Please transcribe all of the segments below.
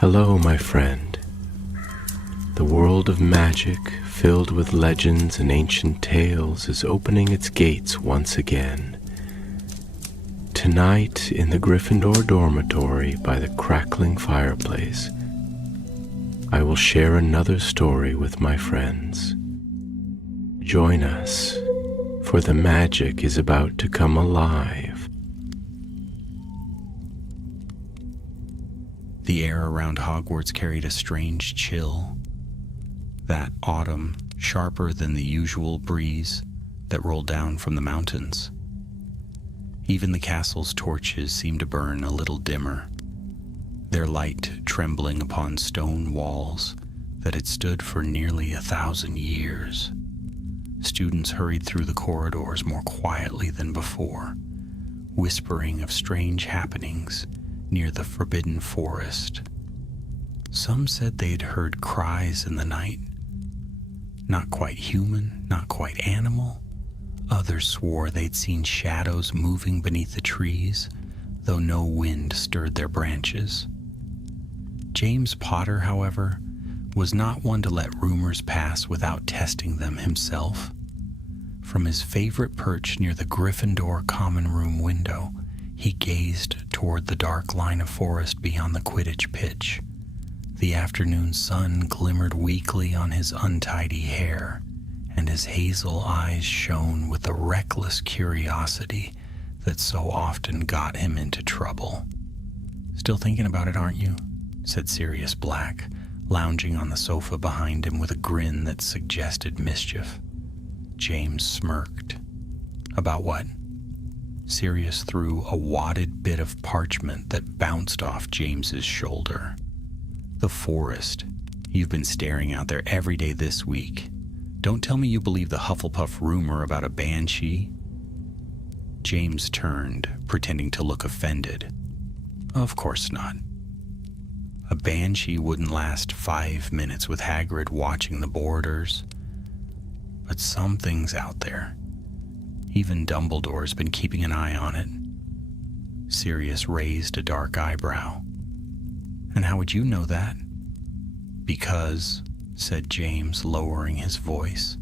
Hello, my friend. The world of magic, filled with legends and ancient tales, is opening its gates once again. Tonight, in the Gryffindor dormitory by the crackling fireplace, I will share another story with my friends. Join us, for the magic is about to come alive. The air around Hogwarts carried a strange chill. That autumn, sharper than the usual breeze that rolled down from the mountains. Even the castle's torches seemed to burn a little dimmer, their light trembling upon stone walls that had stood for nearly 1,000 years. Students hurried through the corridors more quietly than before, whispering of strange happenings near the forbidden forest. Some said they'd heard cries in the night. Not quite human, not quite animal. Others swore they'd seen shadows moving beneath the trees, though no wind stirred their branches. James Potter, however, was not one to let rumors pass without testing them himself. From his favorite perch near the Gryffindor common room window, he gazed toward the dark line of forest beyond the Quidditch pitch. The afternoon sun glimmered weakly on his untidy hair, and his hazel eyes shone with the reckless curiosity that so often got him into trouble. "Still thinking about it, aren't you?" said Sirius Black, lounging on the sofa behind him with a grin that suggested mischief. James smirked. "About what?" Sirius threw a wadded bit of parchment that bounced off James's shoulder. "The forest. You've been staring out there every day this week. Don't tell me you believe the Hufflepuff rumor about a banshee." James turned, pretending to look offended. "Of course not. A banshee wouldn't last 5 minutes with Hagrid watching the boarders. But something's out there. Even Dumbledore's been keeping an eye on it." Sirius raised a dark eyebrow. "And how would you know that?" "Because," said James, lowering his voice,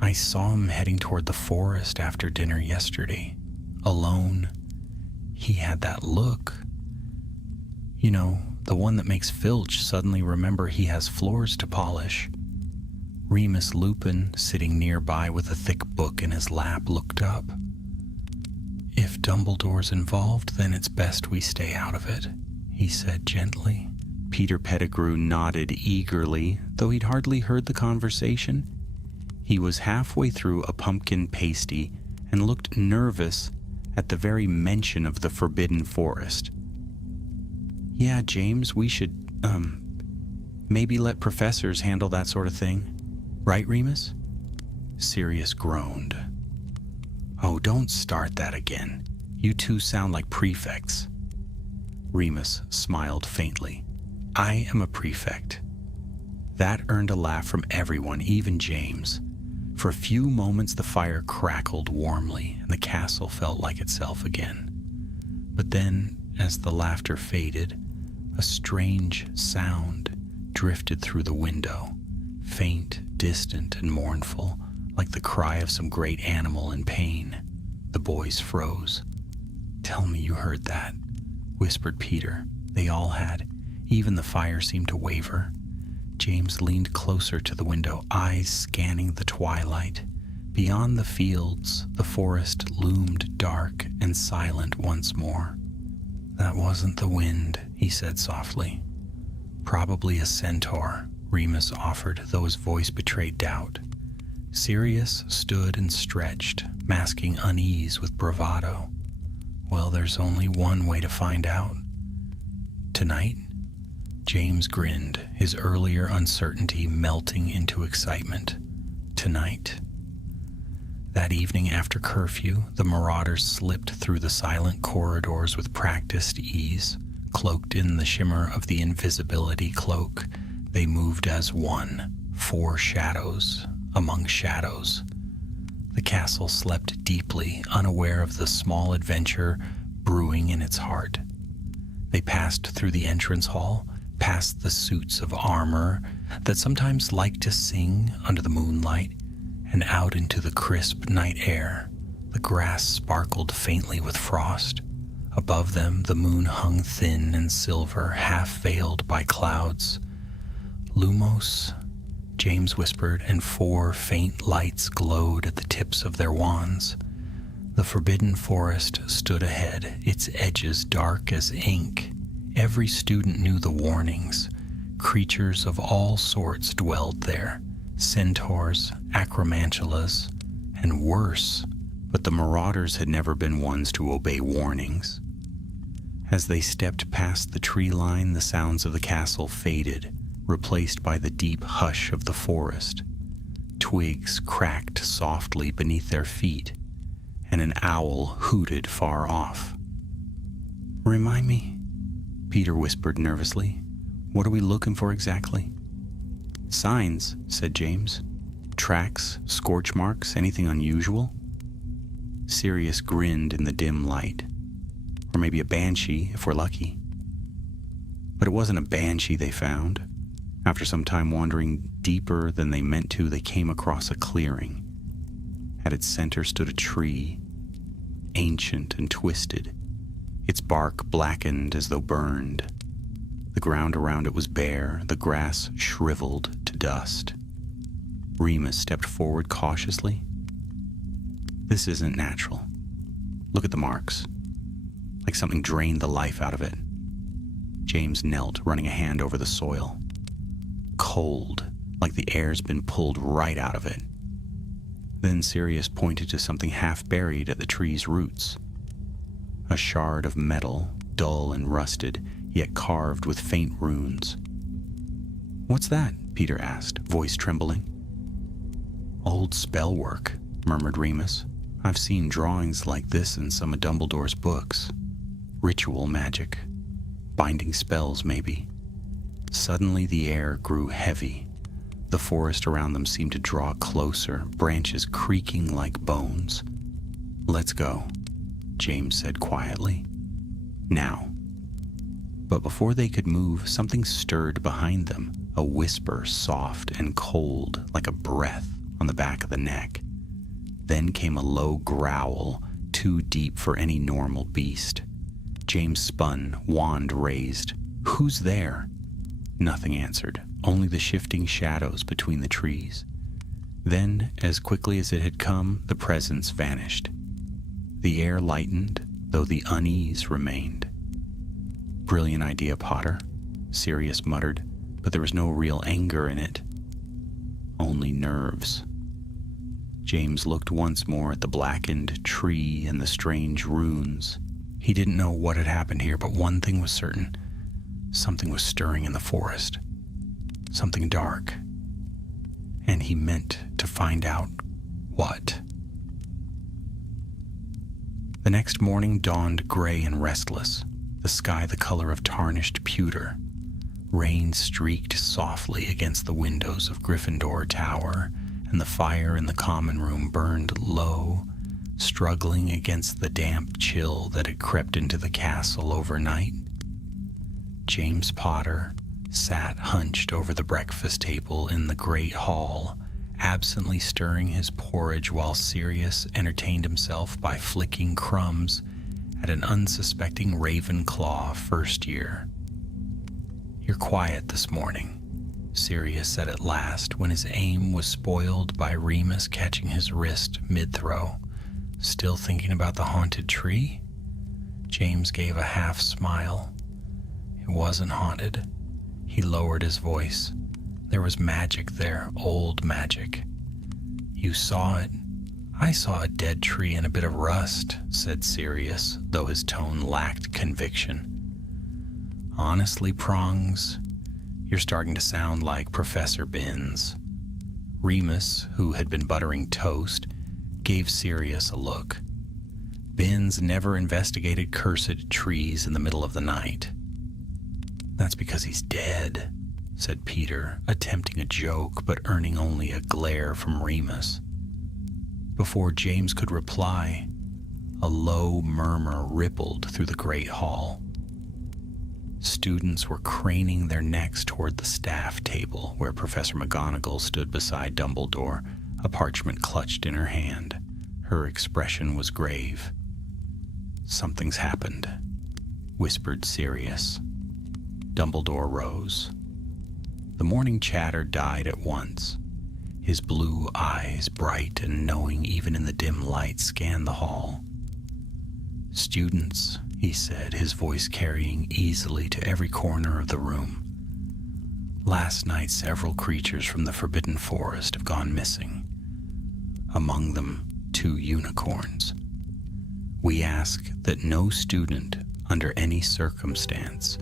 "I saw him heading toward the forest after dinner yesterday. Alone. He had that look. You know, the one that makes Filch suddenly remember he has floors to polish." Remus Lupin, sitting nearby with a thick book in his lap, looked up. "If Dumbledore's involved, then it's best we stay out of it," he said gently. Peter Pettigrew nodded eagerly, though he'd hardly heard the conversation. He was halfway through a pumpkin pasty and looked nervous at the very mention of the forbidden forest. "Yeah, James, we should, maybe let professors handle that sort of thing. Right, Remus?" Sirius groaned. "Oh, don't start that again. You two sound like prefects." Remus smiled faintly. "I am a prefect." That earned a laugh from everyone, even James. For a few moments the fire crackled warmly and the castle felt like itself again. But then, as the laughter faded, a strange sound drifted through the window, faint, distant, and mournful, like the cry of some great animal in pain. The boys froze. "Tell me you heard that," whispered Peter. They all had. Even the fire seemed to waver. James leaned closer to the window, eyes scanning the twilight. Beyond the fields, the forest loomed dark and silent once more. "That wasn't the wind," he said softly. "Probably a centaur," Remus offered, though his voice betrayed doubt. Sirius stood and stretched, masking unease with bravado. "Well, there's only one way to find out." "Tonight?" James grinned, his earlier uncertainty melting into excitement. "Tonight." That evening after curfew, the marauders slipped through the silent corridors with practiced ease. Cloaked in the shimmer of the invisibility cloak, they moved as one, 4 shadows among shadows. The castle slept deeply, unaware of the small adventure brewing in its heart. They passed through the entrance hall, past the suits of armor that sometimes like to sing under the moonlight, and out into the crisp night air. The grass sparkled faintly with frost. Above them, the moon hung thin and silver, half veiled by clouds. "Lumos," James whispered, and 4 faint lights glowed at the tips of their wands. The forbidden forest stood ahead, its edges dark as ink. Every student knew the warnings. Creatures of all sorts dwelled there, centaurs, acromantulas, and worse, but the marauders had never been ones to obey warnings. As they stepped past the tree line, the sounds of the castle faded, replaced by the deep hush of the forest. Twigs cracked softly beneath their feet, and an owl hooted far off. "Remind me," Peter whispered nervously. "What are we looking for exactly?" "Signs," said James. "Tracks, scorch marks, anything unusual?" Sirius grinned in the dim light. "Or maybe a banshee, if we're lucky." But it wasn't a banshee they found. After some time wandering deeper than they meant to, they came across a clearing. At its center stood a tree, ancient and twisted, its bark blackened as though burned. The ground around it was bare, the grass shriveled to dust. Remus stepped forward cautiously. "This isn't natural. Look at the marks. Like something drained the life out of it." James knelt, running a hand over the soil. Cold, like the air's been pulled right out of it. Then Sirius pointed to something half buried at the tree's roots. A shard of metal, dull and rusted, yet carved with faint runes. "What's that?" Peter asked, voice trembling. "Old spell work," murmured Remus. "I've seen drawings like this in some of Dumbledore's books. Ritual magic. Binding spells, maybe." Suddenly the air grew heavy. The forest around them seemed to draw closer, branches creaking like bones. "Let's go," James said quietly. "Now." But before they could move, something stirred behind them, a whisper soft and cold like a breath on the back of the neck. Then came a low growl, too deep for any normal beast. James spun, wand raised. "Who's there?" Nothing answered, only the shifting shadows between the trees. Then, as quickly as it had come, the presence vanished. The air lightened, though the unease remained. "Brilliant idea, Potter," Sirius muttered, but there was no real anger in it. Only nerves. James looked once more at the blackened tree and the strange runes. He didn't know what had happened here, but one thing was certain. Something was stirring in the forest. Something dark. And he meant to find out what. The next morning dawned gray and restless, the sky the color of tarnished pewter. Rain streaked softly against the windows of Gryffindor Tower, and the fire in the common room burned low, struggling against the damp chill that had crept into the castle overnight. James Potter sat hunched over the breakfast table in the great hall, absently stirring his porridge while Sirius entertained himself by flicking crumbs at an unsuspecting Ravenclaw first year. "You're quiet this morning," Sirius said at last, when his aim was spoiled by Remus catching his wrist mid-throw. "Still thinking about the haunted tree?" James gave a half smile. "It wasn't haunted." He lowered his voice. "There was magic there, old magic." "You saw it." "I saw a dead tree and a bit of rust," said Sirius, though his tone lacked conviction. "Honestly, Prongs, you're starting to sound like Professor Binns." Remus, who had been buttering toast, gave Sirius a look. "Binns never investigated cursed trees in the middle of the night." "That's because he's dead," said Peter, attempting a joke but earning only a glare from Remus. Before James could reply, a low murmur rippled through the great hall. Students were craning their necks toward the staff table where Professor McGonagall stood beside Dumbledore, a parchment clutched in her hand. Her expression was grave. "Something's happened," whispered Sirius. Dumbledore rose. The morning chatter died at once. His blue eyes, bright and knowing even in the dim light, scanned the hall. "Students," he said, his voice carrying easily to every corner of the room. "Last night, several creatures from the Forbidden Forest have gone missing. Among them, 2 unicorns. We ask that no student, under any circumstance,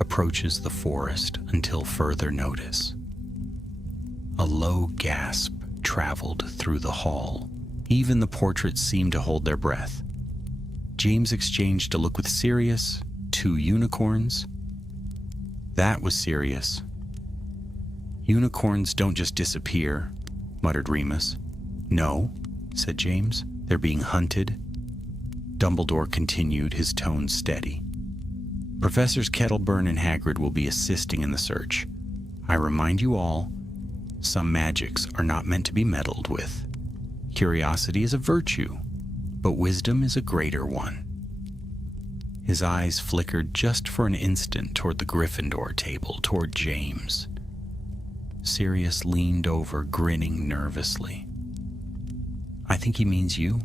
approaches the forest until further notice." A low gasp traveled through the hall. Even the portraits seemed to hold their breath. James exchanged a look with Sirius. 2 unicorns? That was Sirius. "Unicorns don't just disappear," muttered Remus. "No," said James. "They're being hunted." Dumbledore continued, his tone steady. "Professors Kettleburn and Hagrid will be assisting in the search. I remind you all, some magics are not meant to be meddled with. Curiosity is a virtue, but wisdom is a greater one." His eyes flickered just for an instant toward the Gryffindor table, toward James. Sirius leaned over, grinning nervously. "I think he means you."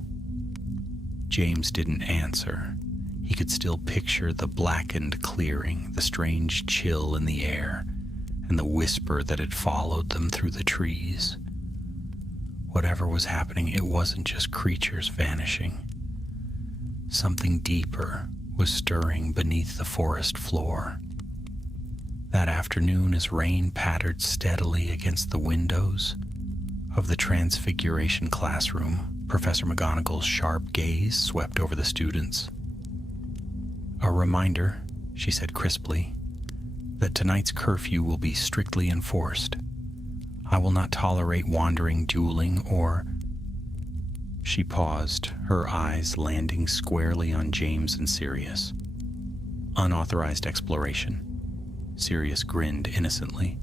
James didn't answer. He could still picture the blackened clearing, the strange chill in the air, and the whisper that had followed them through the trees. Whatever was happening, it wasn't just creatures vanishing. Something deeper was stirring beneath the forest floor. That afternoon, as rain pattered steadily against the windows of the Transfiguration classroom, Professor McGonagall's sharp gaze swept over the students. "A reminder," she said crisply, "that tonight's curfew will be strictly enforced. I will not tolerate wandering, dueling, or—" She paused, her eyes landing squarely on James and Sirius. "Unauthorized exploration." Sirius grinned innocently.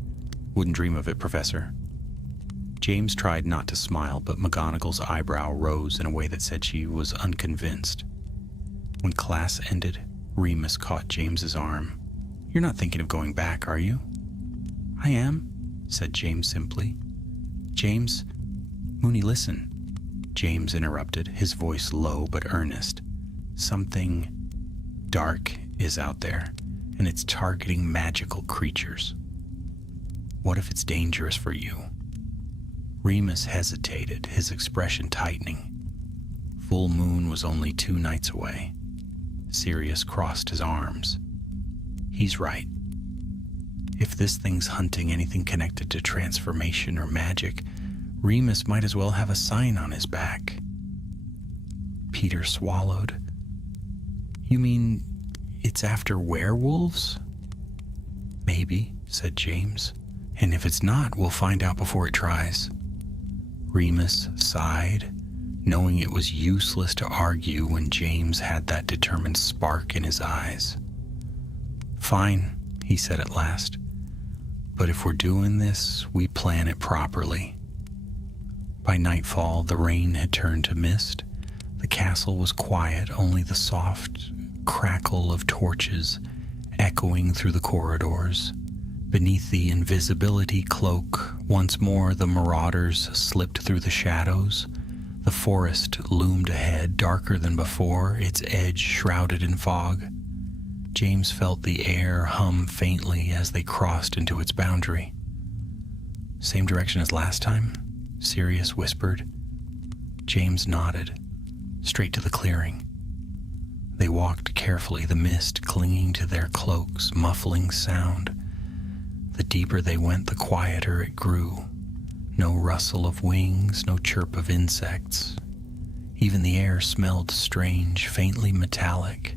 "Wouldn't dream of it, Professor." James tried not to smile, but McGonagall's eyebrow rose in a way that said she was unconvinced. When class ended, Remus caught James's arm. "You're not thinking of going back, are you?" "I am," said James simply. "James, Moony, listen." James interrupted, his voice low but earnest. "Something dark is out there, and it's targeting magical creatures. What if it's dangerous for you?" Remus hesitated, his expression tightening. Full moon was only 2 nights away. Sirius crossed his arms. "He's right. If this thing's hunting anything connected to transformation or magic, Remus might as well have a sign on his back." Peter swallowed. "You mean it's after werewolves?" "Maybe," said James. "And if it's not, we'll find out before it tries." Remus sighed, knowing it was useless to argue when James had that determined spark in his eyes. "Fine," he said at last. "But if we're doing this, we plan it properly." By nightfall, the rain had turned to mist. The castle was quiet, only the soft crackle of torches echoing through the corridors. Beneath the invisibility cloak, once more the marauders slipped through the shadows. The forest loomed ahead, darker than before, its edge shrouded in fog. James felt the air hum faintly as they crossed into its boundary. "Same direction as last time?" Sirius whispered. James nodded. "Straight to the clearing." They walked carefully, the mist clinging to their cloaks, muffling sound. The deeper they went, the quieter it grew. No rustle of wings, no chirp of insects. Even the air smelled strange, faintly metallic.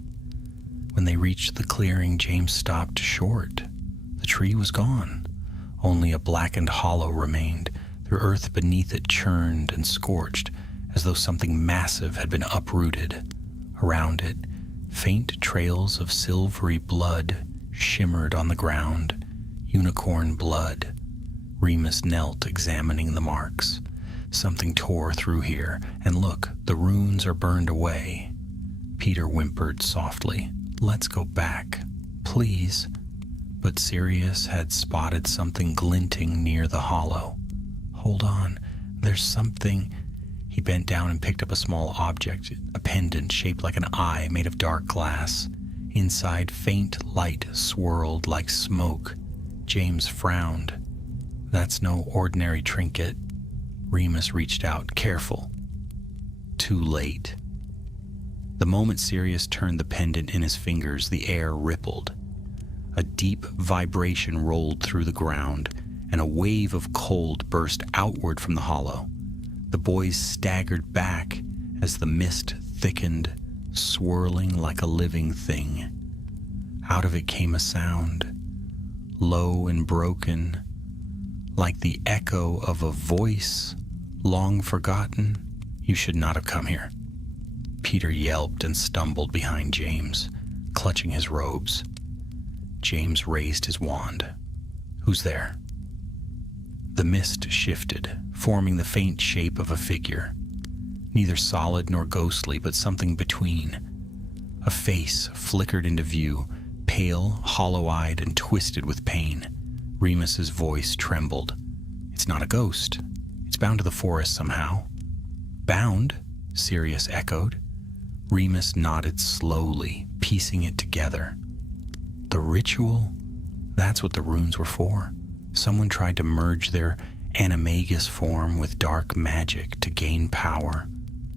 When they reached the clearing, James stopped short. The tree was gone. Only a blackened hollow remained. The earth beneath it churned and scorched, as though something massive had been uprooted. Around it, faint trails of silvery blood shimmered on the ground, unicorn blood. Remus knelt, examining the marks. Something tore through here, and look, the runes are burned away. Peter whimpered softly. Let's go back, please. But Sirius had spotted something glinting near the hollow. Hold on, there's something. He bent down and picked up a small object, a pendant shaped like an eye made of dark glass. Inside, faint light swirled like smoke. James frowned. That's no ordinary trinket. Remus reached out, careful. Too late. The moment Sirius turned the pendant in his fingers, the air rippled. A deep vibration rolled through the ground, and a wave of cold burst outward from the hollow. The boys staggered back as the mist thickened, swirling like a living thing. Out of it came a sound, low and broken, like the echo of a voice long forgotten. You should not have come here. Peter yelped and stumbled behind James, clutching his robes. James raised his wand. Who's there? The mist shifted, forming the faint shape of a figure. Neither solid nor ghostly, but something between. A face flickered into view, pale, hollow-eyed, and twisted with pain. Remus's voice trembled. It's not a ghost. It's bound to the forest somehow. Bound? Sirius echoed. Remus nodded slowly, piecing it together. The ritual? That's what the runes were for. Someone tried to merge their animagus form with dark magic to gain power.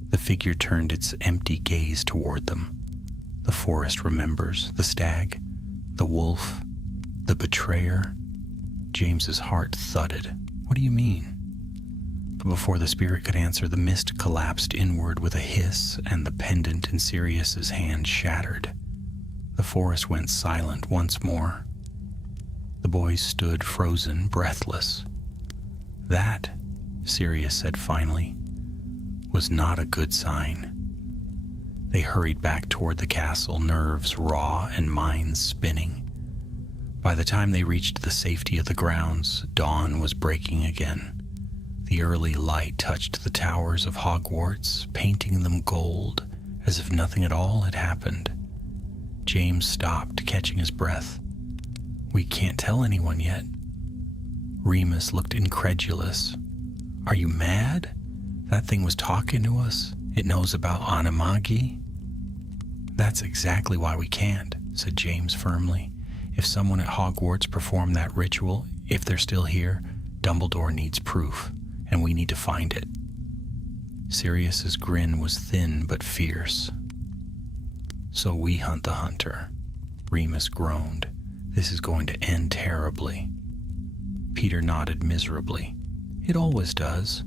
The figure turned its empty gaze toward them. The forest remembers the stag, the wolf, the betrayer. James's heart thudded. What do you mean? But before the spirit could answer, the mist collapsed inward with a hiss, and the pendant in Sirius's hand shattered. The forest went silent once more. The boys stood frozen, breathless. That, Sirius said finally, was not a good sign. They hurried back toward the castle, nerves raw and minds spinning. By the time they reached the safety of the grounds, dawn was breaking again. The early light touched the towers of Hogwarts, painting them gold, as if nothing at all had happened. James stopped, catching his breath. We can't tell anyone yet. Remus looked incredulous. Are you mad? That thing was talking to us. It knows about Animagi. That's exactly why we can't, said James firmly. If someone at Hogwarts performed that ritual, if they're still here, Dumbledore needs proof, and we need to find it. Sirius's grin was thin but fierce. So we hunt the hunter. Remus groaned. This is going to end terribly. Peter nodded miserably. It always does.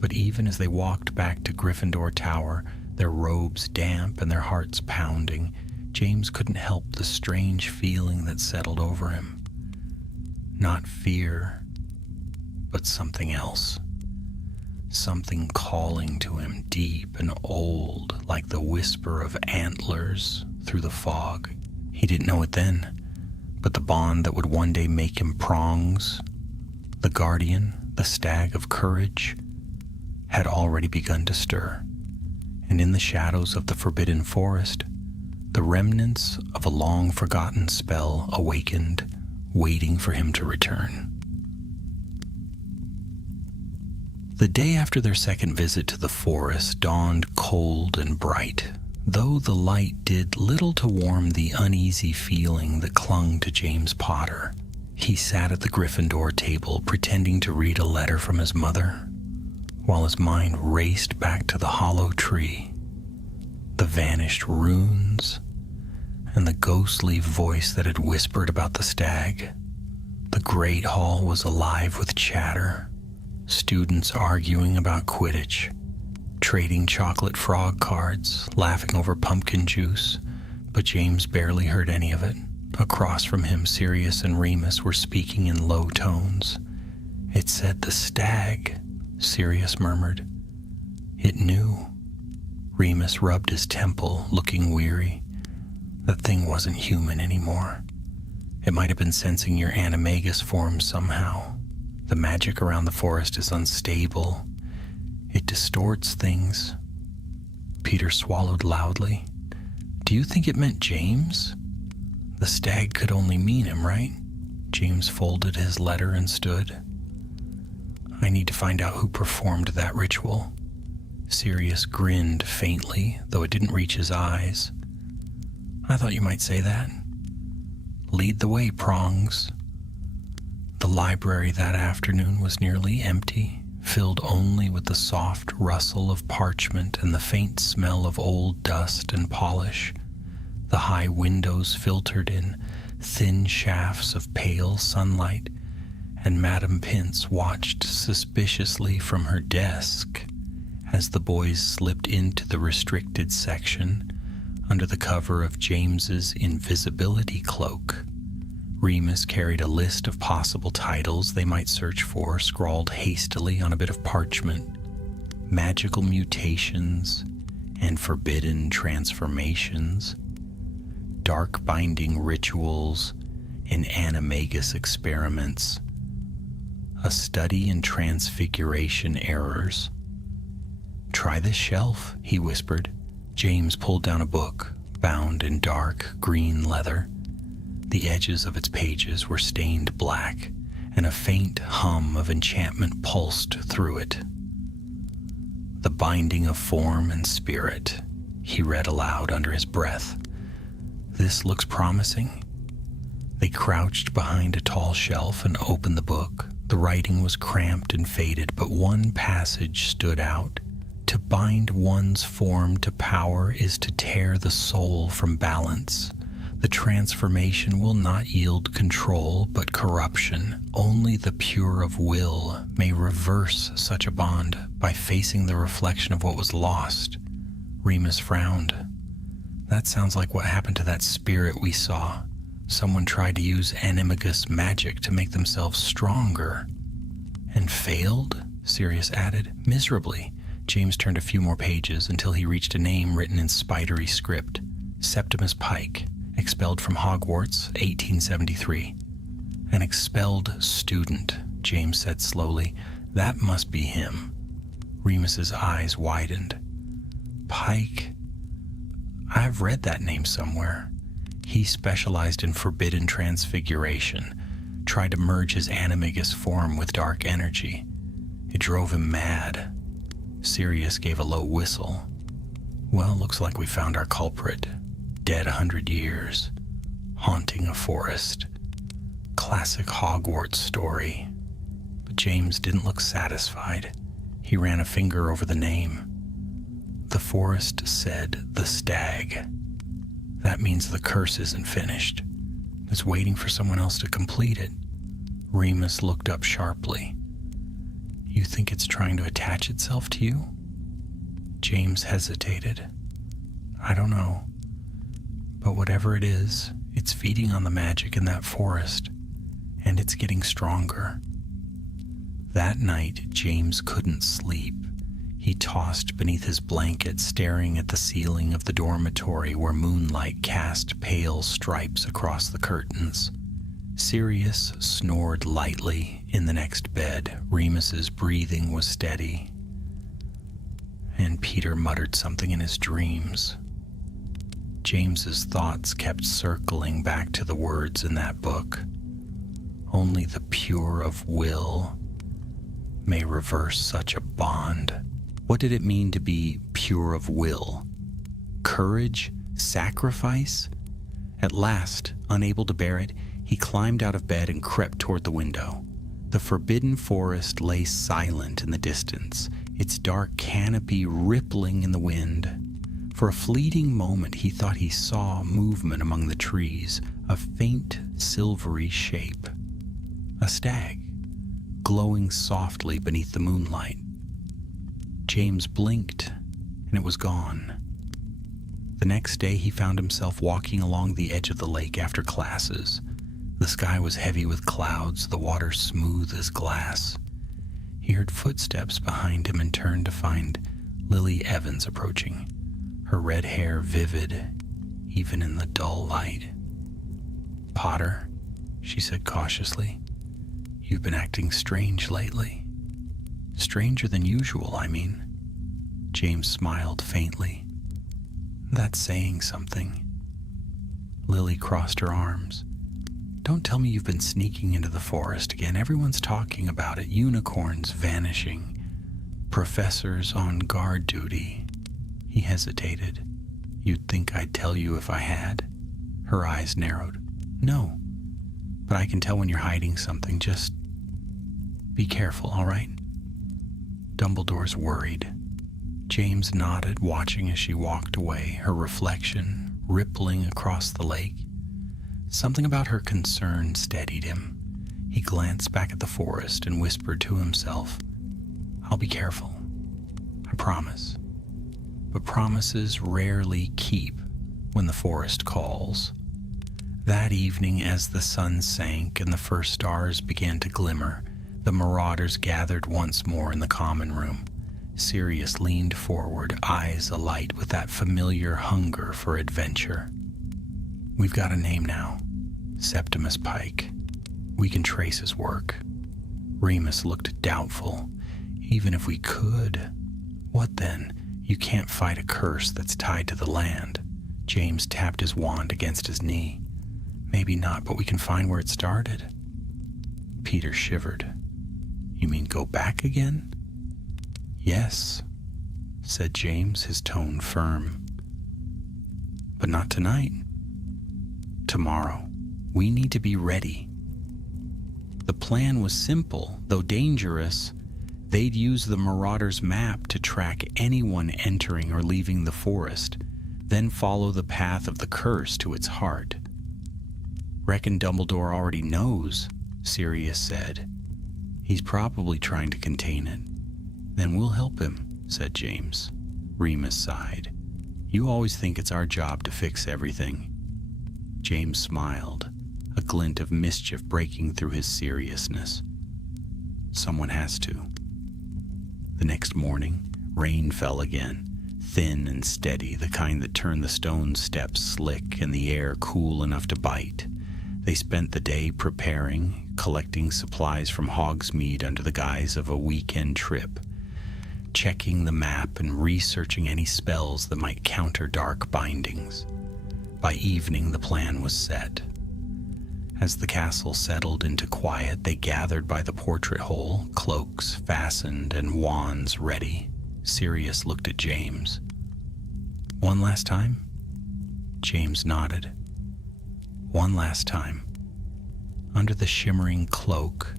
But even as they walked back to Gryffindor Tower, their robes damp and their hearts pounding, James couldn't help the strange feeling that settled over him. Not fear, but something else. Something calling to him deep and old, like the whisper of antlers through the fog. He didn't know it then, but the bond that would one day make him Prongs, the guardian, the stag of courage, had already begun to stir. And in the shadows of the forbidden forest, the remnants of a long-forgotten spell awakened, waiting for him to return. The day after their second visit to the forest dawned cold and bright, though the light did little to warm the uneasy feeling that clung to James Potter. He sat at the Gryffindor table, pretending to read a letter from his mother, while his mind raced back to the hollow tree, the vanished runes, and the ghostly voice that had whispered about the stag. The great hall was alive with chatter, students arguing about Quidditch, trading chocolate frog cards, laughing over pumpkin juice, but James barely heard any of it. Across from him, Sirius and Remus were speaking in low tones. It said the stag, Sirius murmured. It knew. Remus rubbed his temple, looking weary. The thing wasn't human anymore. It might have been sensing your animagus form somehow. The magic around the forest is unstable. It distorts things. Peter swallowed loudly. Do you think it meant James? The stag could only mean him, right? James folded his letter and stood. I need to find out who performed that ritual. Sirius grinned faintly, though it didn't reach his eyes. I thought you might say that. Lead the way, Prongs. The library that afternoon was nearly empty, filled only with the soft rustle of parchment and the faint smell of old dust and polish. The high windows filtered in thin shafts of pale sunlight, and Madame Pince watched suspiciously from her desk as the boys slipped into the restricted section under the cover of James's invisibility cloak. Remus carried a list of possible titles they might search for, scrawled hastily on a bit of parchment. Magical mutations and forbidden transformations, dark binding rituals and animagus experiments, a study in transfiguration errors. Try this shelf, he whispered. James pulled down a book, bound in dark green leather. The edges of its pages were stained black, and a faint hum of enchantment pulsed through it. The binding of form and spirit, he read aloud under his breath. This looks promising. They crouched behind a tall shelf and opened the book. The writing was cramped and faded, but one passage stood out. To bind one's form to power is to tear the soul from balance. The transformation will not yield control, but corruption. Only the pure of will may reverse such a bond by facing the reflection of what was lost. Remus frowned. That sounds like what happened to that spirit we saw. Someone tried to use animagus magic to make themselves stronger. And failed? Sirius added. Miserably. James turned a few more pages until he reached a name written in spidery script. Septimus Pike, expelled from Hogwarts, 1873. An expelled student, James said slowly. That must be him. Remus's eyes widened. Pike? I've read that name somewhere. He specialized in forbidden transfiguration, tried to merge his animagus form with dark energy. It drove him mad. Sirius gave a low whistle. Well, looks like we found our culprit. Dead 100 years. Haunting a forest. Classic Hogwarts story. But James didn't look satisfied. He ran a finger over the name. The forest said the stag. That means the curse isn't finished. It's waiting for someone else to complete it. Remus looked up sharply. You think it's trying to attach itself to you? James hesitated. I don't know. But whatever it is, it's feeding on the magic in that forest, and it's getting stronger. That night, James couldn't sleep. He tossed beneath his blanket, staring at the ceiling of the dormitory where moonlight cast pale stripes across the curtains. Sirius snored lightly in the next bed. Remus's breathing was steady. And Peter muttered something in his dreams. James's thoughts kept circling back to the words in that book. Only the pure of will may reverse such a bond. What did it mean to be pure of will? Courage? Sacrifice? At last, unable to bear it, he climbed out of bed and crept toward the window. The forbidden forest lay silent in the distance, its dark canopy rippling in the wind. For a fleeting moment, he thought he saw movement among the trees, a faint, silvery shape. A stag, glowing softly beneath the moonlight. James blinked, and it was gone. The next day, he found himself walking along the edge of the lake after classes. The sky was heavy with clouds, the water smooth as glass. He heard footsteps behind him and turned to find Lily Evans approaching, her red hair vivid, even in the dull light. Potter, she said cautiously. "You've been acting strange lately. Stranger than usual, I mean." James smiled faintly. "That's saying something." Lily crossed her arms. "Don't tell me you've been sneaking into the forest again. Everyone's talking about it. Unicorns vanishing. Professors on guard duty." He hesitated. "You'd think I'd tell you if I had?" Her eyes narrowed. "No, but I can tell when you're hiding something. Just be careful, all right?" Dumbledore's worried. James nodded, watching as she walked away, her reflection rippling across the lake. Something about her concern steadied him. He glanced back at the forest and whispered to himself, "I'll be careful. I promise." But promises rarely keep when the forest calls. That evening, as the sun sank and the first stars began to glimmer, the marauders gathered once more in the common room. Sirius leaned forward, eyes alight with that familiar hunger for adventure. "We've got a name now. Septimus Pike. We can trace his work." Remus looked doubtful. "Even if we could, what then? You can't fight a curse that's tied to the land." James tapped his wand against his knee. "Maybe not, but we can find where it started." Peter shivered. "You mean go back again?" "Yes," said James, his tone firm. "But not tonight. Tomorrow. We need to be ready." The plan was simple, though dangerous. They'd use the Marauder's map to track anyone entering or leaving the forest, then follow the path of the curse to its heart. "Reckon Dumbledore already knows," Sirius said. "He's probably trying to contain it." "Then we'll help him," said James. Remus sighed. "You always think it's our job to fix everything." James smiled, a glint of mischief breaking through his seriousness. "Someone has to." The next morning, rain fell again, thin and steady, the kind that turned the stone steps slick and the air cool enough to bite. They spent the day preparing, collecting supplies from Hogsmeade under the guise of a weekend trip, checking the map and researching any spells that might counter dark bindings. By evening, the plan was set. As the castle settled into quiet, they gathered by the portrait hole, cloaks fastened and wands ready. Sirius looked at James. "One last time?" James nodded. "One last time." Under the shimmering cloak,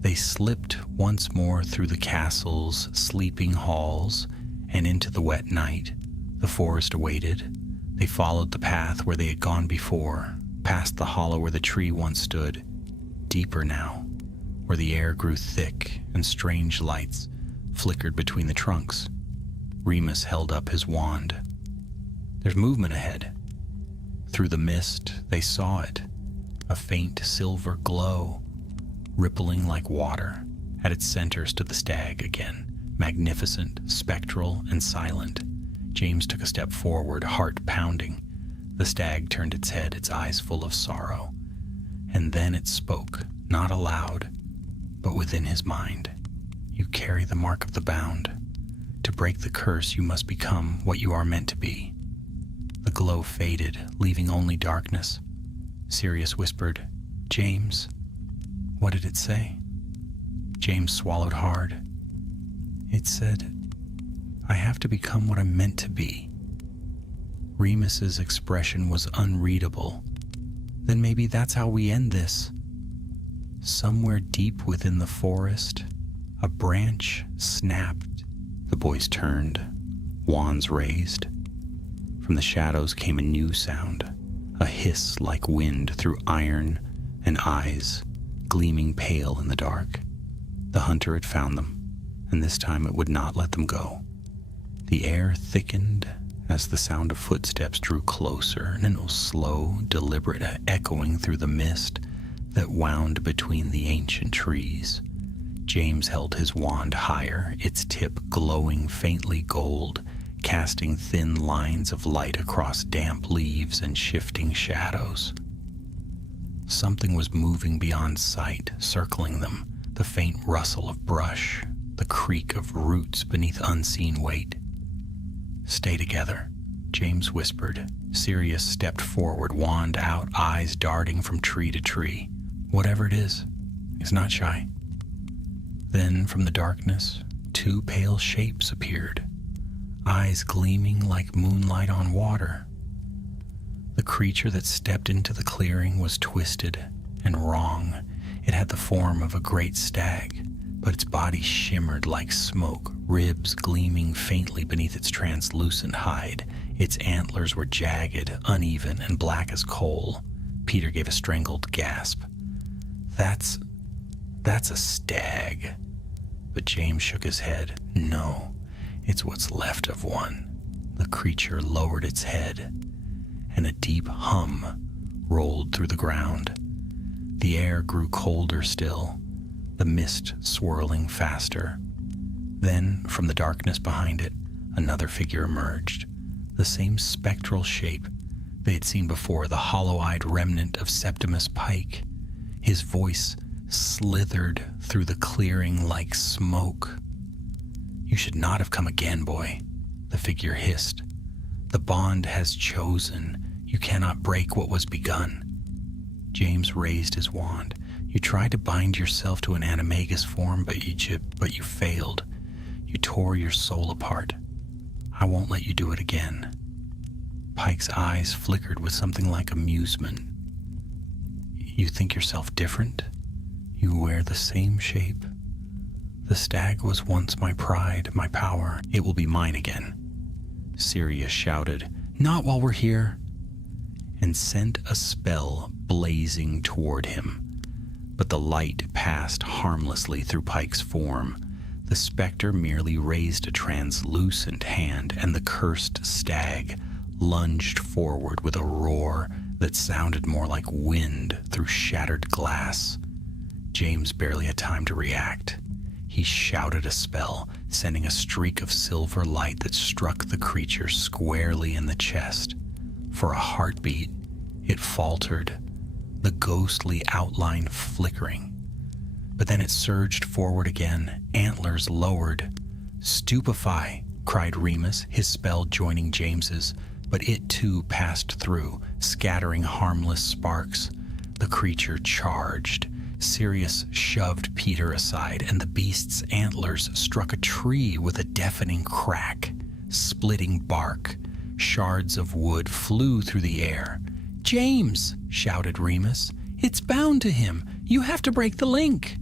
they slipped once more through the castle's sleeping halls and into the wet night. The forest awaited. They followed the path where they had gone before, past the hollow where the tree once stood, deeper now, where the air grew thick and strange lights flickered between the trunks. Remus held up his wand. "There's movement ahead." Through the mist, they saw it, a faint silver glow, rippling like water. At its center stood the stag again, magnificent, spectral, and silent. James took a step forward, heart pounding. The stag turned its head, its eyes full of sorrow. And then it spoke, not aloud, but within his mind. "You carry the mark of the bound. To break the curse, you must become what you are meant to be." The glow faded, leaving only darkness. Sirius whispered, "James." "What did it say?" James swallowed hard. "It said, I have to become what I'm meant to be." Remus's expression was unreadable. "Then maybe that's how we end this." Somewhere deep within the forest, a branch snapped. The boys turned, wands raised. From the shadows came a new sound, a hiss like wind through iron and eyes gleaming pale in the dark. The hunter had found them, and this time it would not let them go. The air thickened as the sound of footsteps drew closer, and it was slow, deliberate, echoing through the mist that wound between the ancient trees. James held his wand higher, its tip glowing faintly gold, casting thin lines of light across damp leaves and shifting shadows. Something was moving beyond sight, circling them, the faint rustle of brush, the creak of roots beneath unseen weight. "Stay together," James whispered. Sirius stepped forward, wand out, eyes darting from tree to tree. "Whatever it is, he's not shy." Then, from the darkness, two pale shapes appeared, eyes gleaming like moonlight on water. The creature that stepped into the clearing was twisted and wrong. It had the form of a great stag, but its body shimmered like smoke, ribs gleaming faintly beneath its translucent hide. Its antlers were jagged, uneven, and black as coal. Peter gave a strangled gasp. That's a stag." But James shook his head. "No, it's what's left of one." The creature lowered its head, and a deep hum rolled through the ground. The air grew colder still, the mist swirling faster. Then, from the darkness behind it, another figure emerged, the same spectral shape they had seen before, the hollow-eyed remnant of Septimus Pike. His voice slithered through the clearing like smoke. "You should not have come again, boy," the figure hissed. "The bond has chosen. You cannot break what was begun." James raised his wand. "You tried to bind yourself to an animagus form, but you failed. You tore your soul apart. I won't let you do it again." Pike's eyes flickered with something like amusement. "You think yourself different? You wear the same shape. The stag was once my pride, my power. It will be mine again." Sirius shouted, "Not while we're here," and sent a spell blazing toward him. But the light passed harmlessly through Pike's form. The specter merely raised a translucent hand, and the cursed stag lunged forward with a roar that sounded more like wind through shattered glass. James barely had time to react. He shouted a spell, sending a streak of silver light that struck the creature squarely in the chest. For a heartbeat, it faltered, the ghostly outline flickering. But then it surged forward again, antlers lowered. "Stupefy!" cried Remus, his spell joining James's, but it too passed through, scattering harmless sparks. The creature charged. Sirius shoved Peter aside, and the beast's antlers struck a tree with a deafening crack. Splitting bark, shards of wood flew through the air. "James!" shouted Remus. "It's bound to him. You have to break the link."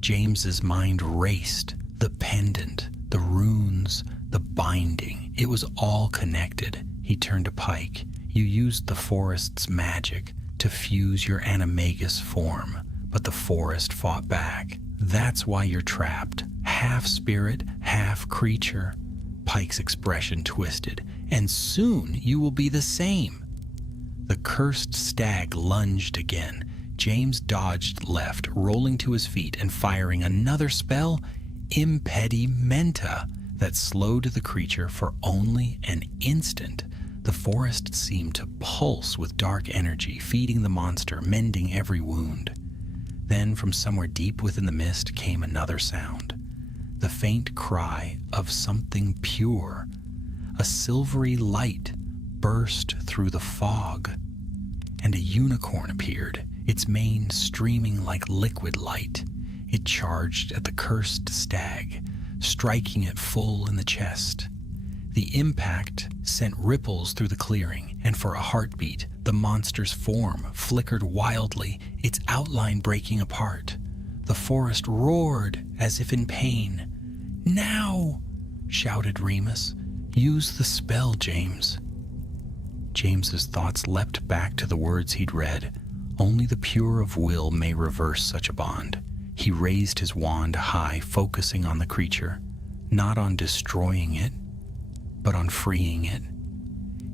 James's mind raced. The pendant, the runes, the binding. It was all connected. He turned to Pike. "You used the forest's magic to fuse your animagus form, but the forest fought back. That's why you're trapped. Half spirit, half creature." Pike's expression twisted. "And soon you will be the same." The cursed stag lunged again. James dodged left, rolling to his feet and firing another spell, Impedimenta, that slowed the creature for only an instant. The forest seemed to pulse with dark energy, feeding the monster, mending every wound. Then, from somewhere deep within the mist, came another sound. The faint cry of something pure. A silvery light burst through the fog, and a unicorn appeared, its mane streaming like liquid light. It charged at the cursed stag, striking it full in the chest. The impact sent ripples through the clearing, and for a heartbeat, the monster's form flickered wildly, its outline breaking apart. The forest roared as if in pain. "Now!" shouted Remus. "Use the spell, James." James's thoughts leapt back to the words he'd read. Only the pure of will may reverse such a bond. He raised his wand high, focusing on the creature, not on destroying it, but on freeing it.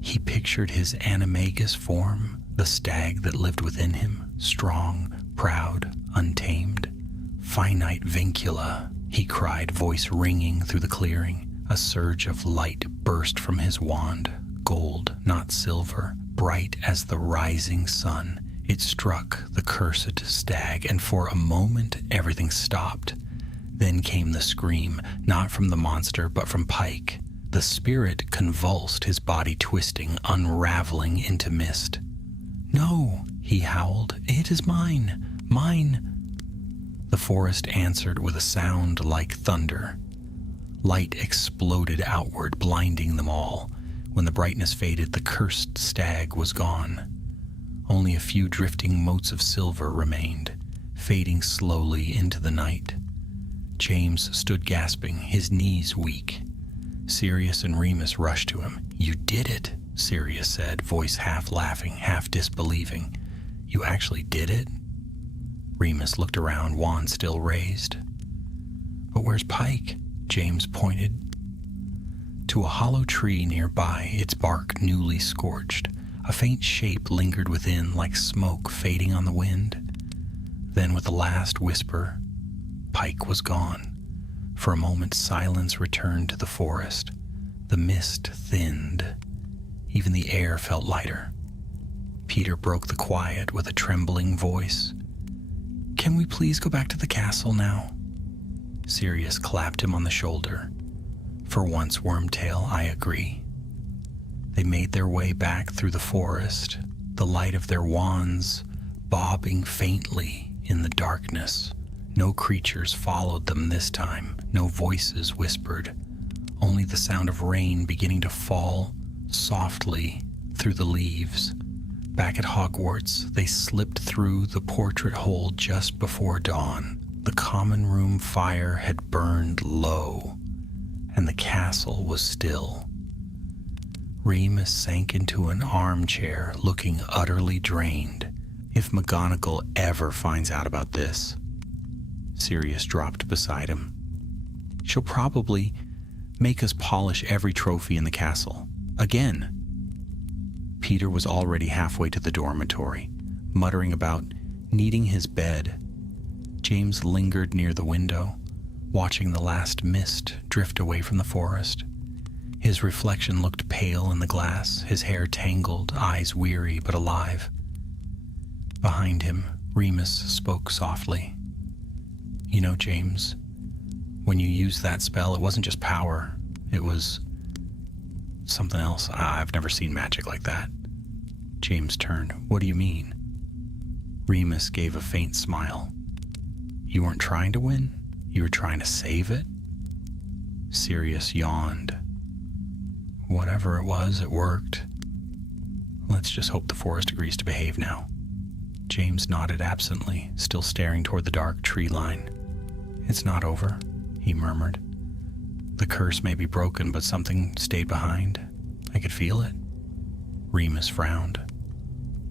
He pictured his animagus form, the stag that lived within him, strong, proud, untamed. "Finite vincula," he cried, voice ringing through the clearing. A surge of light burst from his wand, gold, not silver, bright as the rising sun. It struck the cursed stag, and for a moment everything stopped. Then came the scream, not from the monster, but from Pike. The spirit convulsed, his body twisting, unraveling into mist. "No," he howled. "It is mine. Mine." The forest answered with a sound like thunder. Light exploded outward, blinding them all. When the brightness faded, the cursed stag was gone. Only a few drifting motes of silver remained, fading slowly into the night. James stood gasping, his knees weak. Sirius and Remus rushed to him. "You did it," Sirius said, voice half laughing, half disbelieving. "You actually did it?" Remus looked around, wand still raised. "But where's Pike?" James pointed to a hollow tree nearby, its bark newly scorched. A faint shape lingered within, like smoke fading on the wind. Then, with the last whisper, Pike was gone. For a moment, silence returned to the forest. The mist thinned. Even the air felt lighter. Peter broke the quiet with a trembling voice. "Can we please go back to the castle now?" Sirius clapped him on the shoulder. "For once, Wormtail, I agree." They made their way back through the forest, the light of their wands bobbing faintly in the darkness. No creatures followed them this time, no voices whispered, only the sound of rain beginning to fall softly through the leaves. Back at Hogwarts, they slipped through the portrait hole just before dawn. The common room fire had burned low, and the castle was still. Remus sank into an armchair, looking utterly drained. If McGonagall ever finds out about this, Sirius dropped beside him. "She'll probably make us polish every trophy in the castle. Again." Peter was already halfway to the dormitory, muttering about needing his bed. James lingered near the window, watching the last mist drift away from the forest. His reflection looked pale in the glass, his hair tangled, eyes weary but alive. Behind him, Remus spoke softly. "You know, James, when you used that spell, it wasn't just power. It was something else. I've never seen magic like that." James turned. "What do you mean?" Remus gave a faint smile. "You weren't trying to win? You were trying to save it?" Sirius yawned. "Whatever it was, it worked. Let's just hope the forest agrees to behave now." James nodded absently, still staring toward the dark tree line. "It's not over," he murmured. "The curse may be broken, but something stayed behind. I could feel it." Remus frowned.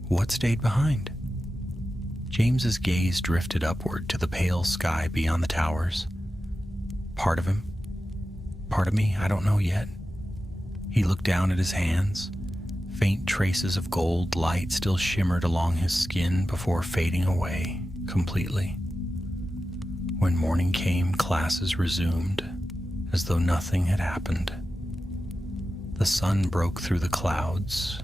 "What stayed behind?" James's gaze drifted upward to the pale sky beyond the towers. "Part of him. Part of me, I don't know yet." He looked down at his hands. Faint traces of gold light still shimmered along his skin before fading away completely. When morning came, classes resumed, as though nothing had happened. The sun broke through the clouds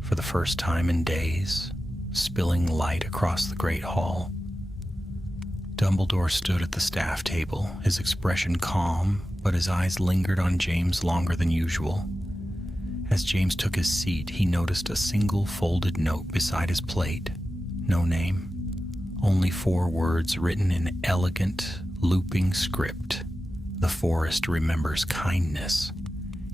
for the first time in days, spilling light across the great hall. Dumbledore stood at the staff table, his expression calm, but his eyes lingered on James longer than usual. As James took his seat, he noticed a single folded note beside his plate. No name, only 4 words written in elegant, looping script. "The forest remembers kindness."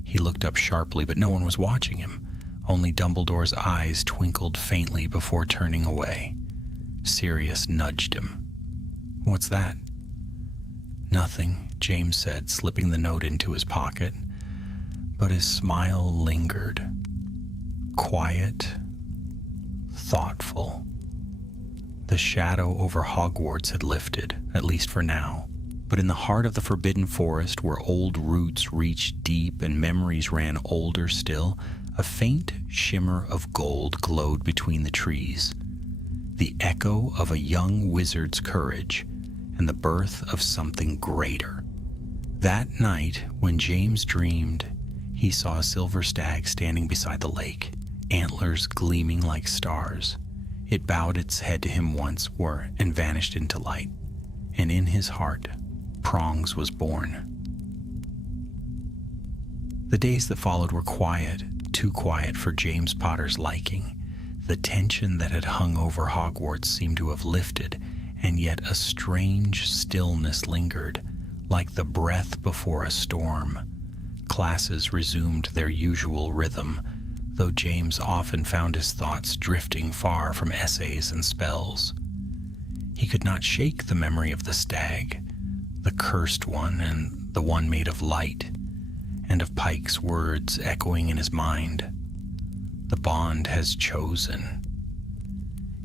He looked up sharply, but no one was watching him. Only Dumbledore's eyes twinkled faintly before turning away. Sirius nudged him. "What's that?" "Nothing," James said, slipping the note into his pocket. But his smile lingered. Quiet, thoughtful. The shadow over Hogwarts had lifted, at least for now. But in the heart of the Forbidden Forest, where old roots reached deep and memories ran older still, a faint shimmer of gold glowed between the trees. The echo of a young wizard's courage and the birth of something greater. That night, when James dreamed, he saw a silver stag standing beside the lake, antlers gleaming like stars. It bowed its head to him once and vanished into light, and in his heart, Prongs was born. The days that followed were quiet, too quiet for James Potter's liking. The tension that had hung over Hogwarts seemed to have lifted, and yet a strange stillness lingered, like the breath before a storm. Classes resumed their usual rhythm, though James often found his thoughts drifting far from essays and spells. He could not shake the memory of the stag, the cursed one and the one made of light, and of Pike's words echoing in his mind. The bond has chosen.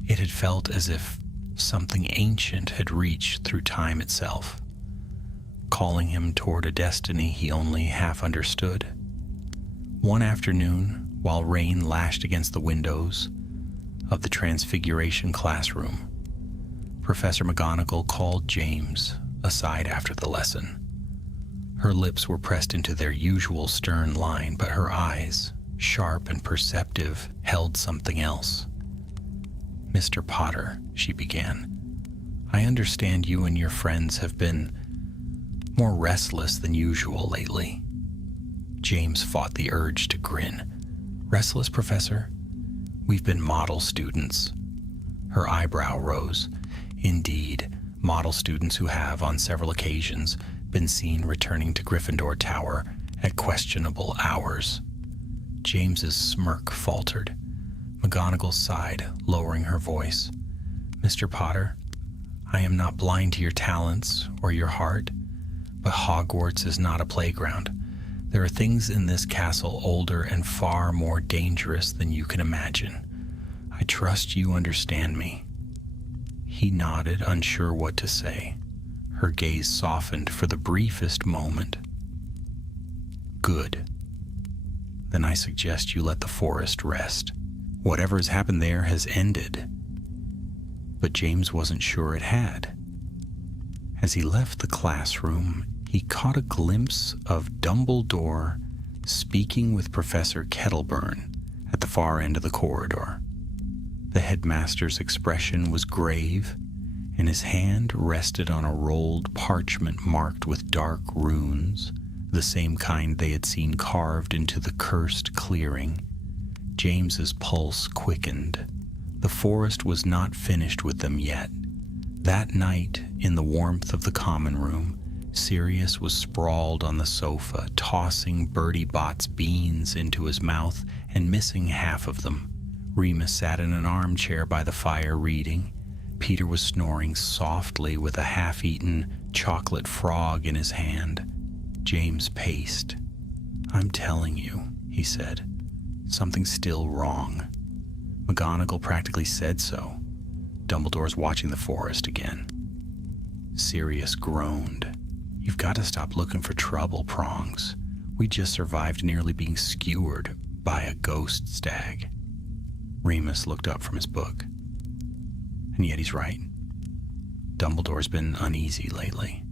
It had felt as if something ancient had reached through time itself, calling him toward a destiny he only half understood. One afternoon, while rain lashed against the windows of the Transfiguration classroom, Professor McGonagall called James aside after the lesson. Her lips were pressed into their usual stern line, but her eyes, sharp and perceptive, held something else. "Mr. Potter," she began, "I understand you and your friends have been more restless than usual lately." James fought the urge to grin. "Restless, Professor? We've been model students." Her eyebrow rose. "Indeed, model students who have, on several occasions, been seen returning to Gryffindor Tower at questionable hours." James's smirk faltered. McGonagall sighed, lowering her voice. "Mr. Potter, I am not blind to your talents or your heart, but Hogwarts is not a playground. There are things in this castle older and far more dangerous than you can imagine. I trust you understand me." He nodded, unsure what to say. Her gaze softened for the briefest moment. "Good. Then I suggest you let the forest rest. Whatever has happened there has ended." But James wasn't sure it had. As he left the classroom, he caught a glimpse of Dumbledore speaking with Professor Kettleburn at the far end of the corridor. The headmaster's expression was grave, and his hand rested on a rolled parchment marked with dark runes, the same kind they had seen carved into the cursed clearing. James's pulse quickened. The forest was not finished with them yet. That night, in the warmth of the common room, Sirius was sprawled on the sofa, tossing Bertie Bott's beans into his mouth and missing half of them. Remus sat in an armchair by the fire reading. Peter was snoring softly with a half-eaten chocolate frog in his hand. James paced. "I'm telling you," he said, "something's still wrong." McGonagall practically said so. Dumbledore's watching the forest again. Sirius groaned. "You've got to stop looking for trouble, Prongs. We just survived nearly being skewered by a ghost stag." Remus looked up from his book. "And yet he's right. Dumbledore's been uneasy lately.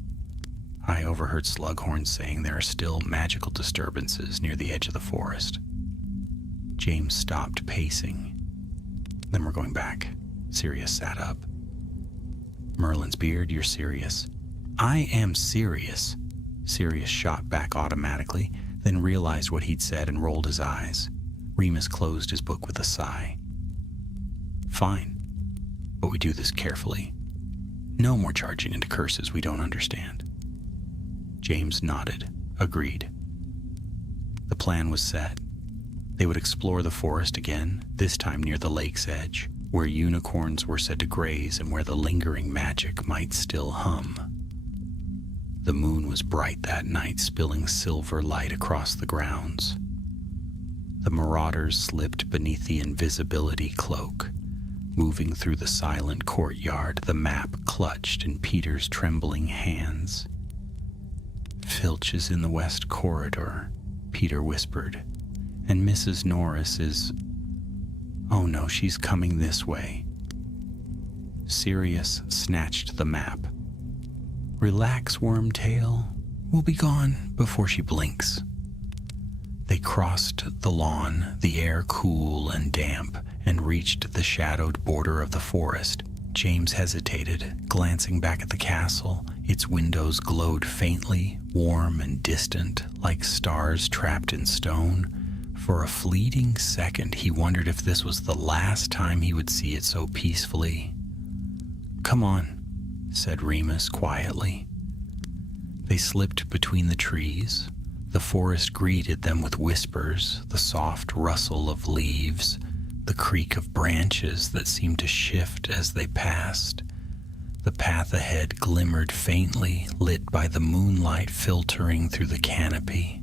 I overheard Slughorn saying there are still magical disturbances near the edge of the forest." James stopped pacing. "Then we're going back." Sirius sat up. "Merlin's beard, you're serious." "I am serious." Sirius shot back automatically, then realized what he'd said and rolled his eyes. Remus closed his book with a sigh. "Fine, but we do this carefully. No more charging into curses we don't understand." James nodded, agreed. The plan was set. They would explore the forest again, this time near the lake's edge, where unicorns were said to graze and where the lingering magic might still hum. The moon was bright that night, spilling silver light across the grounds. The marauders slipped beneath the invisibility cloak. Moving through the silent courtyard, the map clutched in Peter's trembling hands. "Filch is in the west corridor," Peter whispered, "and Mrs. Norris is... Oh no, she's coming this way." Sirius snatched the map. "Relax, Wormtail. We'll be gone before she blinks." They crossed the lawn, the air cool and damp, and reached the shadowed border of the forest. James hesitated, glancing back at the castle. Its windows glowed faintly, warm and distant, like stars trapped in stone. For a fleeting second, he wondered if this was the last time he would see it so peacefully. "Come on," said Remus quietly. They slipped between the trees. The forest greeted them with whispers, the soft rustle of leaves, the creak of branches that seemed to shift as they passed. The path ahead glimmered faintly, lit by the moonlight filtering through the canopy.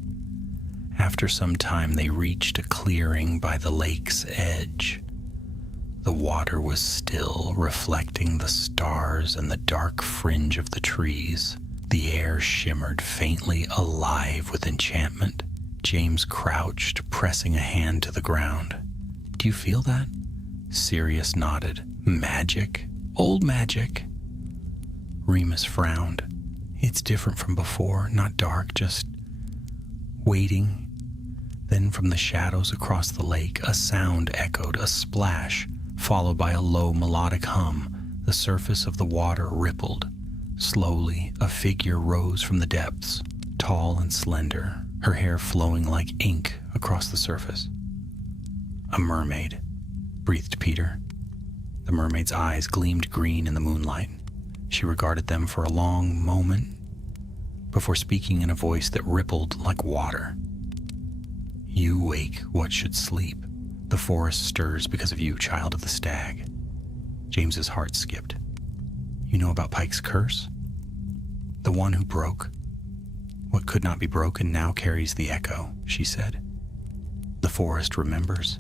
After some time, they reached a clearing by the lake's edge. The water was still, reflecting the stars and the dark fringe of the trees. The air shimmered faintly, alive with enchantment. James crouched, pressing a hand to the ground. "Do you feel that?" Sirius nodded. "Magic? Old magic?" Remus frowned. "It's different from before, not dark, just waiting." Then from the shadows across the lake, a sound echoed, a splash, followed by a low melodic hum. The surface of the water rippled. Slowly, a figure rose from the depths, tall and slender, her hair flowing like ink across the surface. "A mermaid," breathed Peter. The mermaid's eyes gleamed green in the moonlight. She regarded them for a long moment before speaking in a voice that rippled like water. "You wake what should sleep. The forest stirs because of you, child of the stag." James's heart skipped. "You know about Pike's curse? The one who broke what could not be broken now carries the echo," she said. "The forest remembers.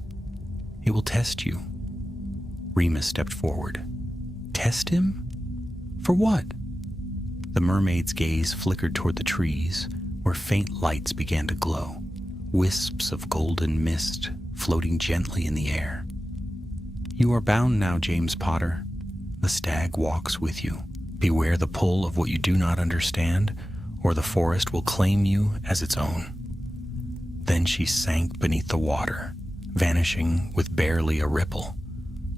It will test you." Remus stepped forward. "Test him? For what?" The mermaid's gaze flickered toward the trees, where faint lights began to glow, wisps of golden mist floating gently in the air. "You are bound now, James Potter. The stag walks with you. Beware the pull of what you do not understand, or the forest will claim you as its own." Then she sank beneath the water, vanishing with barely a ripple.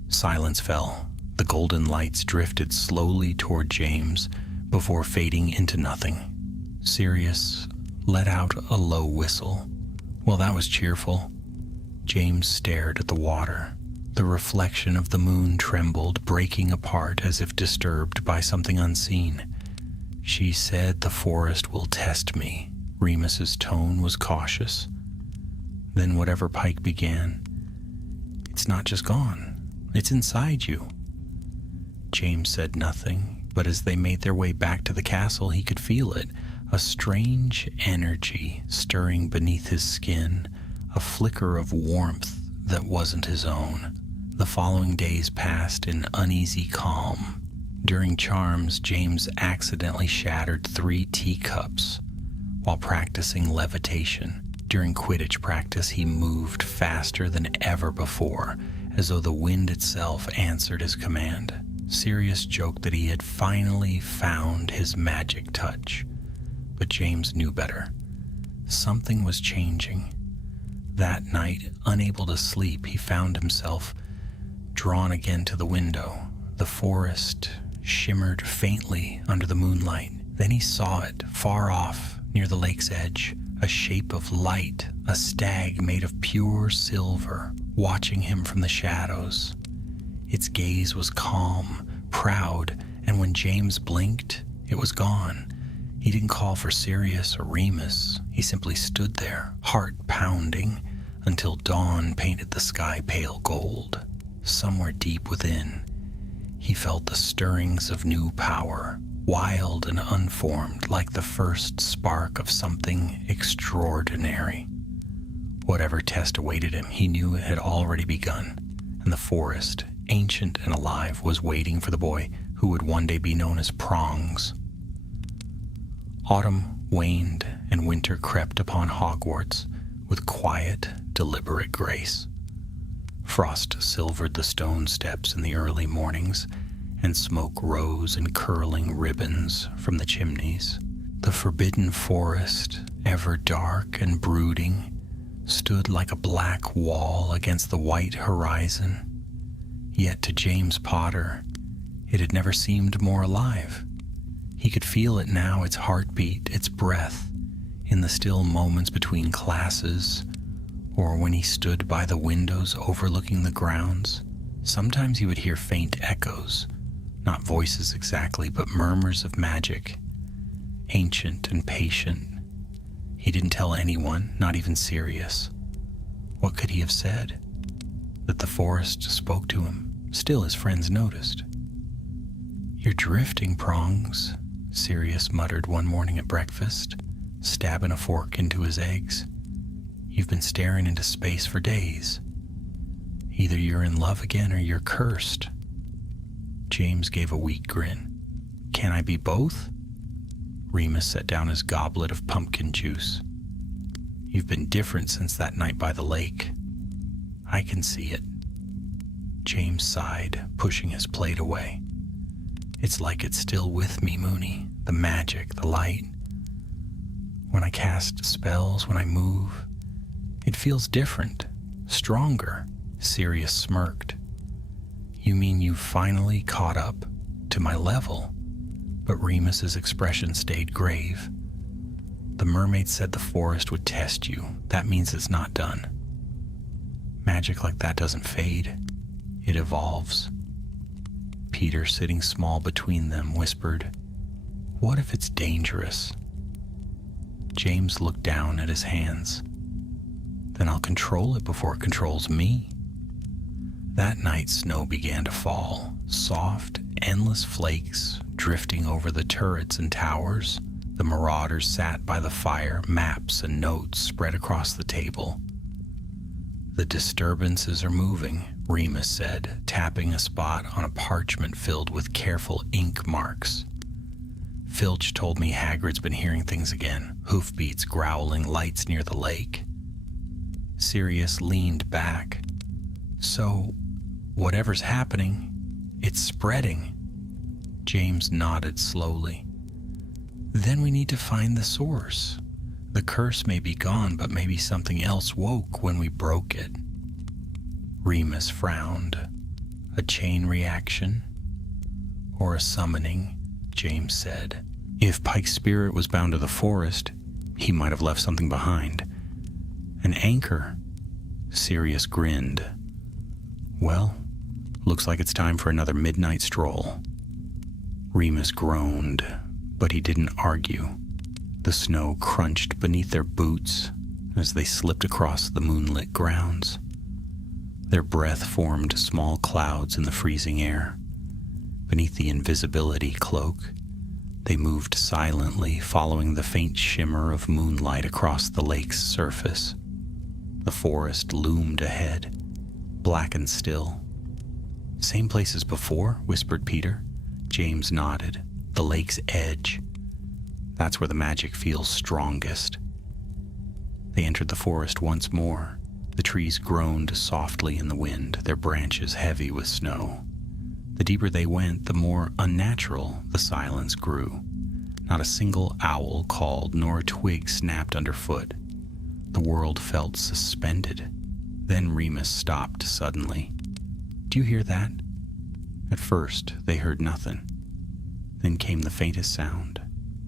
Silence fell. The golden lights drifted slowly toward James before fading into nothing. Sirius let out a low whistle. Well, that was cheerful. James stared at the water. The reflection of the moon trembled, breaking apart as if disturbed by something unseen. "She said the forest will test me." Remus's tone was cautious. Then whatever Pike began, "It's not just gone. It's inside you." James said nothing, but as they made their way back to the castle, he could feel it, a strange energy stirring beneath his skin, a flicker of warmth that wasn't his own. The following days passed in uneasy calm. During charms, James accidentally shattered 3 teacups while practicing levitation. During Quidditch practice, he moved faster than ever before, as though the wind itself answered his command. Sirius joked that he had finally found his magic touch, but James knew better. Something was changing. That night, unable to sleep, he found himself drawn again to the window. The forest shimmered faintly under the moonlight. Then he saw it, far off, near the lake's edge, a shape of light, a stag made of pure silver, watching him from the shadows. Its gaze was calm, proud, and when James blinked, it was gone. He didn't call for Sirius or Remus. He simply stood there, heart pounding, until dawn painted the sky pale gold. Somewhere deep within, he felt the stirrings of new power, wild and unformed, like the first spark of something extraordinary. Whatever test awaited him, he knew it had already begun, and the forest, ancient and alive, was waiting for the boy who would one day be known as Prongs. Autumn waned and winter crept upon Hogwarts with quiet, deliberate grace. Frost silvered the stone steps in the early mornings, and smoke rose in curling ribbons from the chimneys. The forbidden forest, ever dark and brooding, stood like a black wall against the white horizon. Yet to James Potter, it had never seemed more alive. He could feel it now, its heartbeat, its breath, in the still moments between classes, or when he stood by the windows overlooking the grounds. Sometimes he would hear faint echoes, not voices exactly, but murmurs of magic, ancient and patient. He didn't tell anyone, not even Sirius. What could he have said? That the forest spoke to him. Still, his friends noticed. "You're drifting, Prongs," Sirius muttered one morning at breakfast, stabbing a fork into his eggs. "You've been staring into space for days. Either you're in love again or you're cursed." James gave a weak grin. "Can I be both?" Remus set down his goblet of pumpkin juice. "You've been different since that night by the lake. I can see it." James sighed, pushing his plate away. "It's like it's still with me, Mooney. The magic, the light. When I cast spells, when I move, it feels different, stronger." Sirius smirked. "You mean you've finally caught up to my level?" But Remus's expression stayed grave. "The mermaid said the forest would test you. That means it's not done. Magic like that doesn't fade. It evolves." Peter, sitting small between them, whispered, "What if it's dangerous?" James looked down at his hands. "Then I'll control it before it controls me." That night, snow began to fall, soft, endless flakes drifting over the turrets and towers. The marauders sat by the fire, maps and notes spread across the table. "The disturbances are moving," Remus said, tapping a spot on a parchment filled with careful ink marks. "Filch told me Hagrid's been hearing things again, hoofbeats growling, lights near the lake." Sirius leaned back. "So, whatever's happening, it's spreading." James nodded slowly. "Then we need to find the source. The curse may be gone, but maybe something else woke when we broke it." Remus frowned. "A chain reaction? Or a summoning?" James said. "If Pike's spirit was bound to the forest, he might have left something behind. An anchor." Sirius grinned. "Well, looks like it's time for another midnight stroll." Remus groaned, but he didn't argue. The snow crunched beneath their boots as they slipped across the moonlit grounds. Their breath formed small clouds in the freezing air. Beneath the invisibility cloak, they moved silently, following the faint shimmer of moonlight across the lake's surface. The forest loomed ahead, black and still. "Same place as before?" whispered Peter. James nodded. "The lake's edge. That's where the magic feels strongest." They entered the forest once more. The trees groaned softly in the wind, their branches heavy with snow. The deeper they went, the more unnatural the silence grew. Not a single owl called, nor a twig snapped underfoot. The world felt suspended. Then Remus stopped suddenly. "Do you hear that?" At first, they heard nothing. Then came the faintest sound,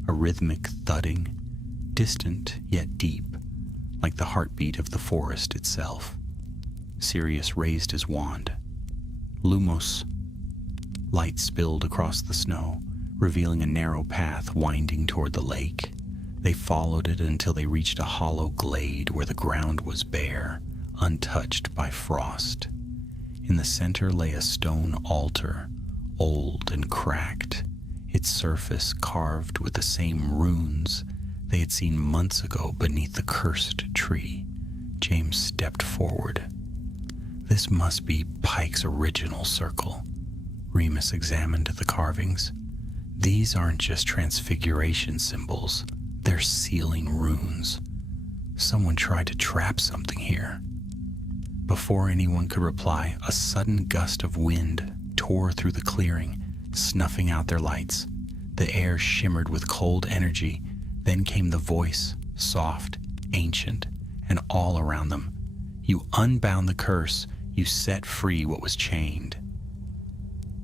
a rhythmic thudding, distant yet deep, like the heartbeat of the forest itself. Sirius raised his wand. "Lumos." Light spilled across the snow, revealing a narrow path winding toward the lake. They followed it until they reached a hollow glade where the ground was bare, untouched by frost. In the center lay a stone altar, old and cracked, its surface carved with the same runes they had seen months ago beneath the cursed tree. James stepped forward. "This must be Pike's original circle." Remus examined the carvings. "These aren't just transfiguration symbols, they're sealing runes. Someone tried to trap something here." Before anyone could reply, a sudden gust of wind tore through the clearing, snuffing out their lights. The air shimmered with cold energy. Then came the voice, soft, ancient, and all around them. You unbound the curse. You set free what was chained.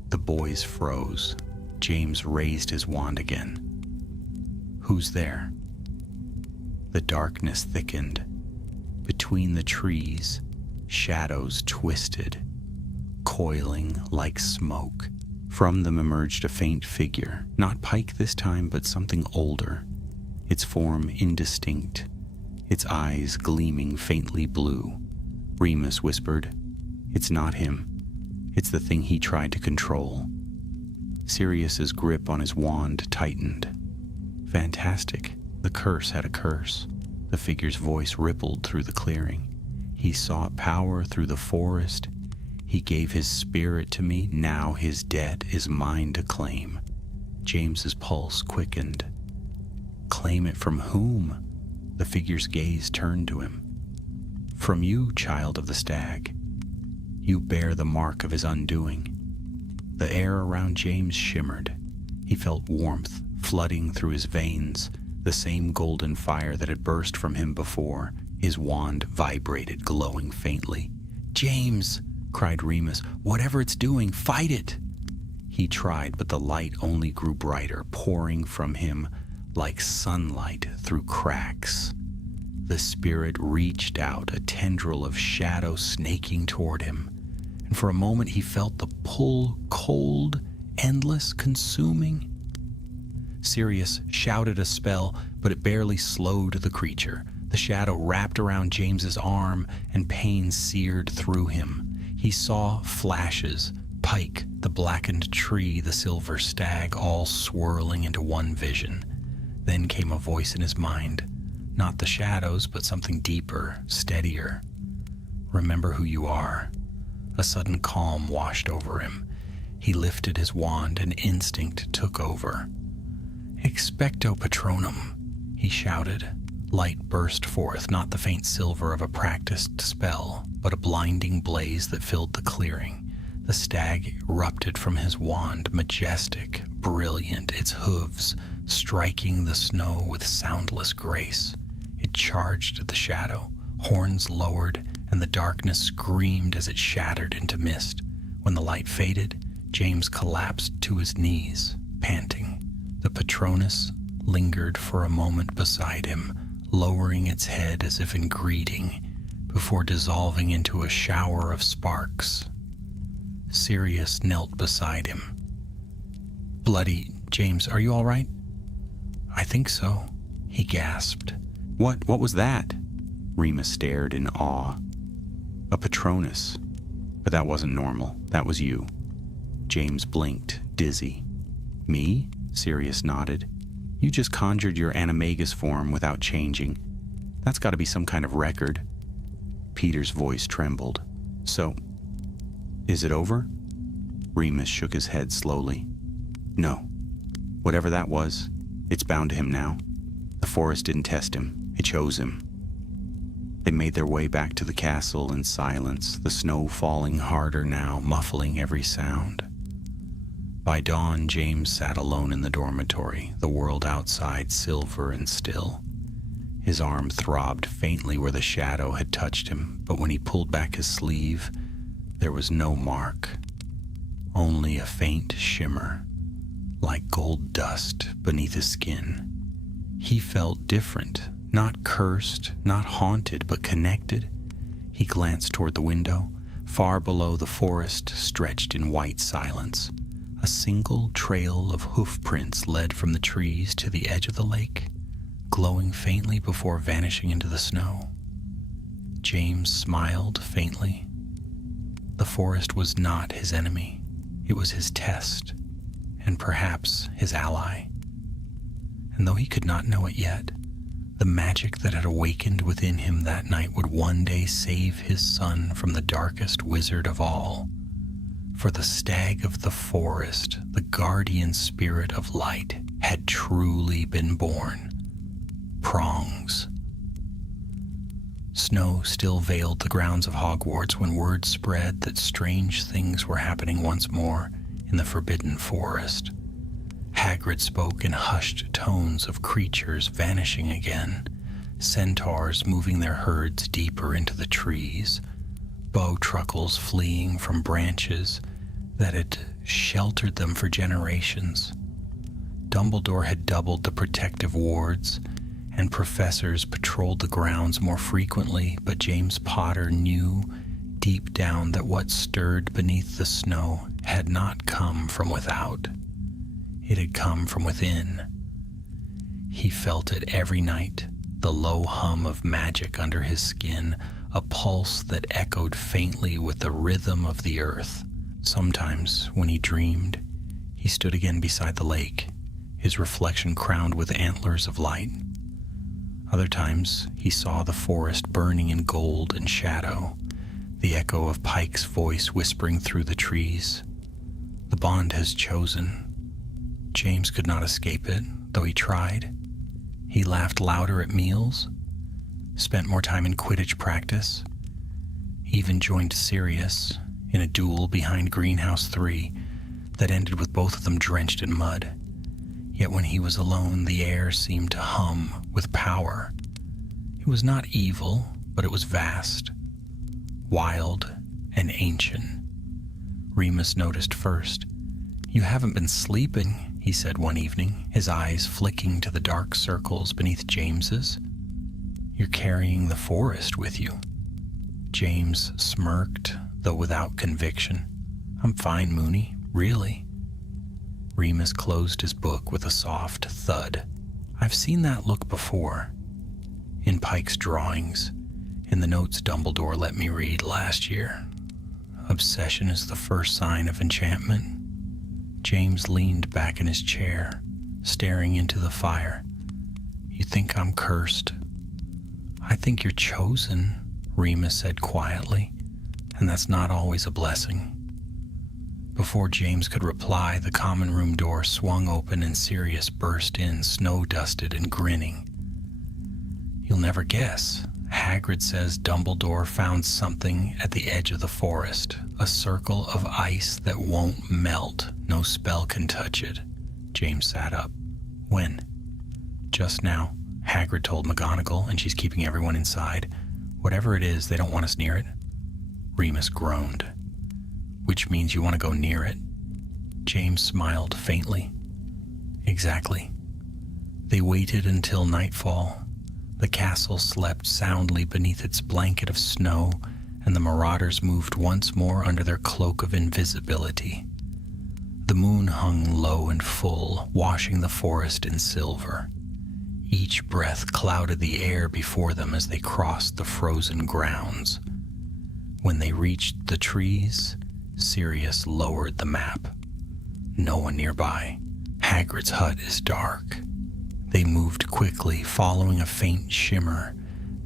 The boys froze. James raised his wand again. Who's there? The darkness thickened. Between the trees, shadows twisted, coiling like smoke. From them emerged a faint figure, not Pike this time, but something older, its form indistinct, its eyes gleaming faintly blue. Remus whispered, "It's not him. It's the thing he tried to control." Sirius's grip on his wand tightened. Fantastic. The curse had a curse. The figure's voice rippled through the clearing. He sought power through the forest. He gave his spirit to me. Now his debt is mine to claim. James's pulse quickened. Claim it from whom? The figure's gaze turned to him. From you, child of the stag. You bear the mark of his undoing. The air around James shimmered. He felt warmth flooding through his veins, the same golden fire that had burst from him before. His wand vibrated, glowing faintly. "James!" cried Remus. "Whatever it's doing, fight it!" He tried, but the light only grew brighter, pouring from him like sunlight through cracks. The spirit reached out, a tendril of shadow snaking toward him, and for a moment he felt the pull, cold, endless, consuming. Sirius shouted a spell, but it barely slowed the creature. The shadow wrapped around James's arm, and pain seared through him. He saw flashes, Pike, the blackened tree, the silver stag, all swirling into one vision. Then came a voice in his mind. Not the shadows, but something deeper, steadier. "Remember who you are." A sudden calm washed over him. He lifted his wand, and instinct took over. "Expecto Patronum," he shouted. Light burst forth, not the faint silver of a practiced spell, but a blinding blaze that filled the clearing. The stag erupted from his wand, majestic, brilliant, its hooves striking the snow with soundless grace. It charged at the shadow, horns lowered, and the darkness screamed as it shattered into mist. When the light faded, James collapsed to his knees, panting. The Patronus lingered for a moment beside him, lowering its head as if in greeting, before dissolving into a shower of sparks. Sirius knelt beside him. "Bloody, James, are you all right?" "I think so," he gasped. What was that?" Remus stared in awe. "A Patronus. But that wasn't normal. That was you." James blinked, dizzy. "Me?" Sirius nodded. "You just conjured your animagus form without changing. That's got to be some kind of record." Peter's voice trembled. "So, is it over?" Remus shook his head slowly. "No. Whatever that was, it's bound to him now. The forest didn't test him. It chose him." They made their way back to the castle in silence, the snow falling harder now, muffling every sound. By dawn, James sat alone in the dormitory, the world outside silver and still. His arm throbbed faintly where the shadow had touched him, but when he pulled back his sleeve, there was no mark, only a faint shimmer, like gold dust beneath his skin. He felt different, not cursed, not haunted, but connected. He glanced toward the window. Far below, the forest stretched in white silence. A single trail of hoof prints led from the trees to the edge of the lake, glowing faintly before vanishing into the snow. James smiled faintly. The forest was not his enemy. It was his test, and perhaps his ally. And though he could not know it yet, the magic that had awakened within him that night would one day save his son from the darkest wizard of all. For the stag of the forest, the guardian spirit of light, had truly been born. Prongs. Snow still veiled the grounds of Hogwarts when word spread that strange things were happening once more in the forbidden forest. Hagrid spoke in hushed tones of creatures vanishing again, centaurs moving their herds deeper into the trees, bowtruckles fleeing from branches that had sheltered them for generations. Dumbledore had doubled the protective wards, and professors patrolled the grounds more frequently, but James Potter knew deep down that what stirred beneath the snow had not come from without. It had come from within. He felt it every night, the low hum of magic under his skin, a pulse that echoed faintly with the rhythm of the earth. Sometimes, when he dreamed, he stood again beside the lake, his reflection crowned with antlers of light. Other times, he saw the forest burning in gold and shadow, the echo of Pike's voice whispering through the trees. The bond has chosen. James could not escape it, though he tried. He laughed louder at meals, spent more time in Quidditch practice, even joined Sirius in a duel behind Greenhouse 3 that ended with both of them drenched in mud. Yet when he was alone, the air seemed to hum with power. It was not evil, but it was vast, wild, and ancient. Remus noticed first. "You haven't been sleeping," he said one evening, his eyes flicking to the dark circles beneath James's. "You're carrying the forest with you." James smirked, though without conviction. "I'm fine, Moony, really." Remus closed his book with a soft thud. "I've seen that look before. In Pike's drawings, in the notes Dumbledore let me read last year. Obsession is the first sign of enchantment." James leaned back in his chair, staring into the fire. "You think I'm cursed?" "I think you're chosen," Remus said quietly, "and that's not always a blessing." Before James could reply, the common room door swung open and Sirius burst in, snow-dusted and grinning. "You'll never guess. Hagrid says Dumbledore found something at the edge of the forest, a circle of ice that won't melt. No spell can touch it." James sat up. "When?" "Just now," Hagrid told McGonagall, "and she's keeping everyone inside. Whatever it is, they don't want us near it." Remus groaned. "Which means you want to go near it?" James smiled faintly. "Exactly." They waited until nightfall. The castle slept soundly beneath its blanket of snow, and the marauders moved once more under their cloak of invisibility. The moon hung low and full, washing the forest in silver. Each breath clouded the air before them as they crossed the frozen grounds. When they reached the trees, Sirius lowered the map. "No one nearby. Hagrid's hut is dark." They moved quickly, following a faint shimmer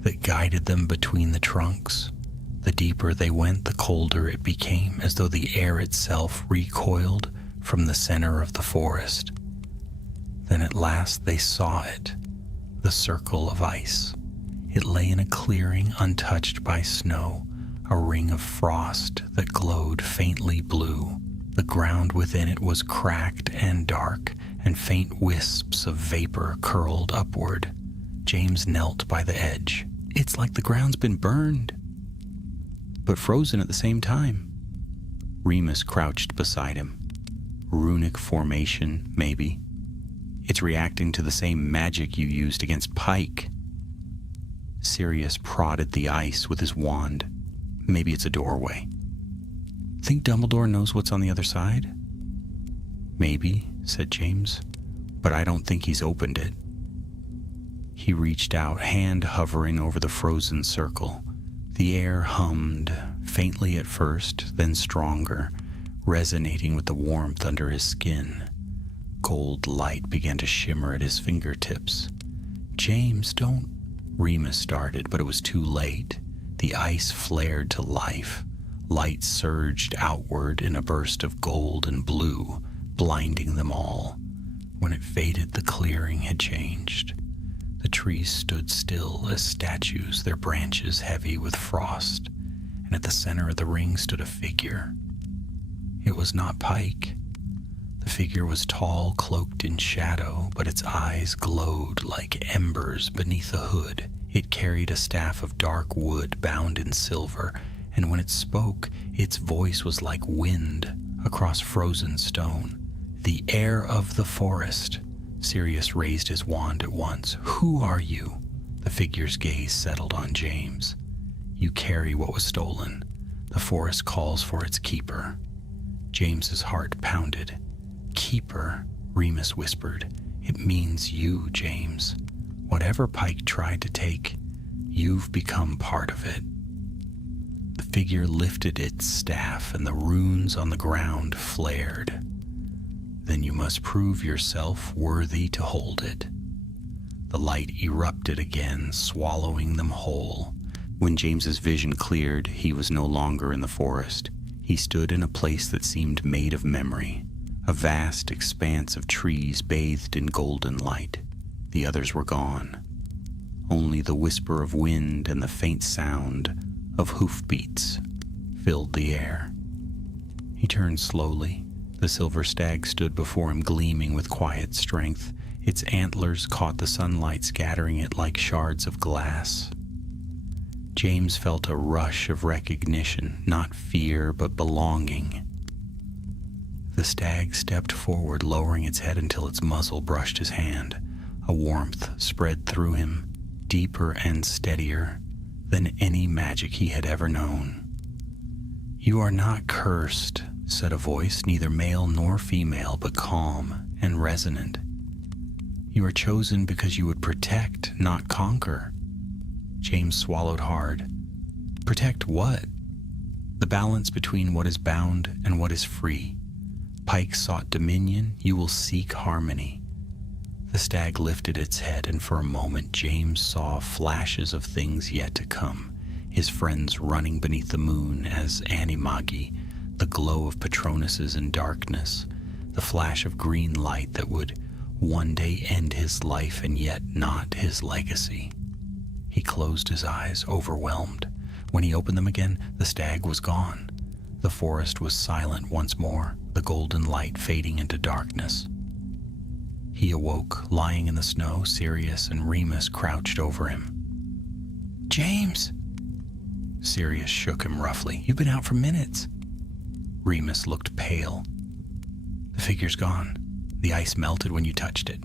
that guided them between the trunks. The deeper they went, the colder it became, as though the air itself recoiled from the center of the forest. Then at last they saw it, the circle of ice. It lay in a clearing untouched by snow, a ring of frost that glowed faintly blue. The ground within it was cracked and dark, and faint wisps of vapor curled upward. James knelt by the edge. "It's like the ground's been burned, but frozen at the same time." Remus crouched beside him. "Runic formation, maybe. It's reacting to the same magic you used against Pike." Sirius prodded the ice with his wand. "Maybe it's a doorway." "Think Dumbledore knows what's on the other side?" "Maybe," said James, "but I don't think he's opened it." He reached out, hand hovering over the frozen circle. The air hummed, faintly at first, then stronger, resonating with the warmth under his skin. Gold light began to shimmer at his fingertips. "James, don't..." Remus started, but it was too late. The ice flared to life. Light surged outward in a burst of gold and blue, blinding them all. When it faded, the clearing had changed. The trees stood still as statues, their branches heavy with frost, and at the center of the ring stood a figure. It was not Pike. The figure was tall, cloaked in shadow, but its eyes glowed like embers beneath a hood. It carried a staff of dark wood bound in silver, and when it spoke, its voice was like wind across frozen stone. "The heir of the forest." Sirius raised his wand at once. "Who are you?" The figure's gaze settled on James. "You carry what was stolen. The forest calls for its keeper." James's heart pounded. "Keeper," Remus whispered. "It means you, James. Whatever Pike tried to take, you've become part of it." The figure lifted its staff and the runes on the ground flared. "Then you must prove yourself worthy to hold it." The light erupted again, swallowing them whole. When James's vision cleared, he was no longer in the forest. He stood in a place that seemed made of memory, a vast expanse of trees bathed in golden light. The others were gone. Only the whisper of wind and the faint sound of hoofbeats filled the air. He turned slowly. The silver stag stood before him, gleaming with quiet strength. Its antlers caught the sunlight, scattering it like shards of glass. James felt a rush of recognition, not fear, but belonging. The stag stepped forward, lowering its head until its muzzle brushed his hand. A warmth spread through him, deeper and steadier than any magic he had ever known. "You are not cursed," said a voice, neither male nor female, but calm and resonant. "You are chosen because you would protect, not conquer." James swallowed hard. "Protect what?" "The balance between what is bound and what is free. Pike sought dominion, you will seek harmony." The stag lifted its head, and for a moment James saw flashes of things yet to come. His friends running beneath the moon as animagi, the glow of Patronuses in darkness, the flash of green light that would one day end his life and yet not his legacy. He closed his eyes, overwhelmed. When he opened them again, the stag was gone. The forest was silent once more, the golden light fading into darkness. He awoke, lying in the snow. Sirius and Remus crouched over him. "James!" Sirius shook him roughly. "You've been out for minutes." Remus looked pale. "The figure's gone. The ice melted when you touched it."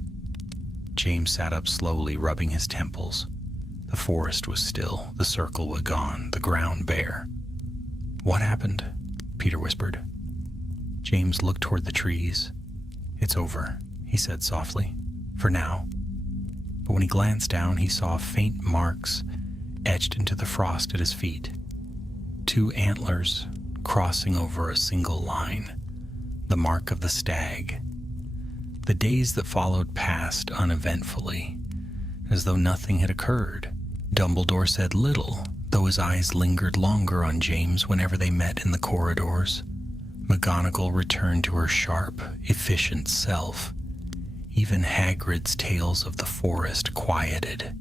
James sat up slowly, rubbing his temples. The forest was still, the circle was gone, the ground bare. "What happened?" Peter whispered. James looked toward the trees. "It's over," he said softly, "for now." But when he glanced down, he saw faint marks etched into the frost at his feet. 2 antlers crossing over a single line, the mark of the stag. The days that followed passed uneventfully, as though nothing had occurred. Dumbledore said little, though his eyes lingered longer on James whenever they met in the corridors. McGonagall returned to her sharp, efficient self. Even Hagrid's tales of the forest quieted.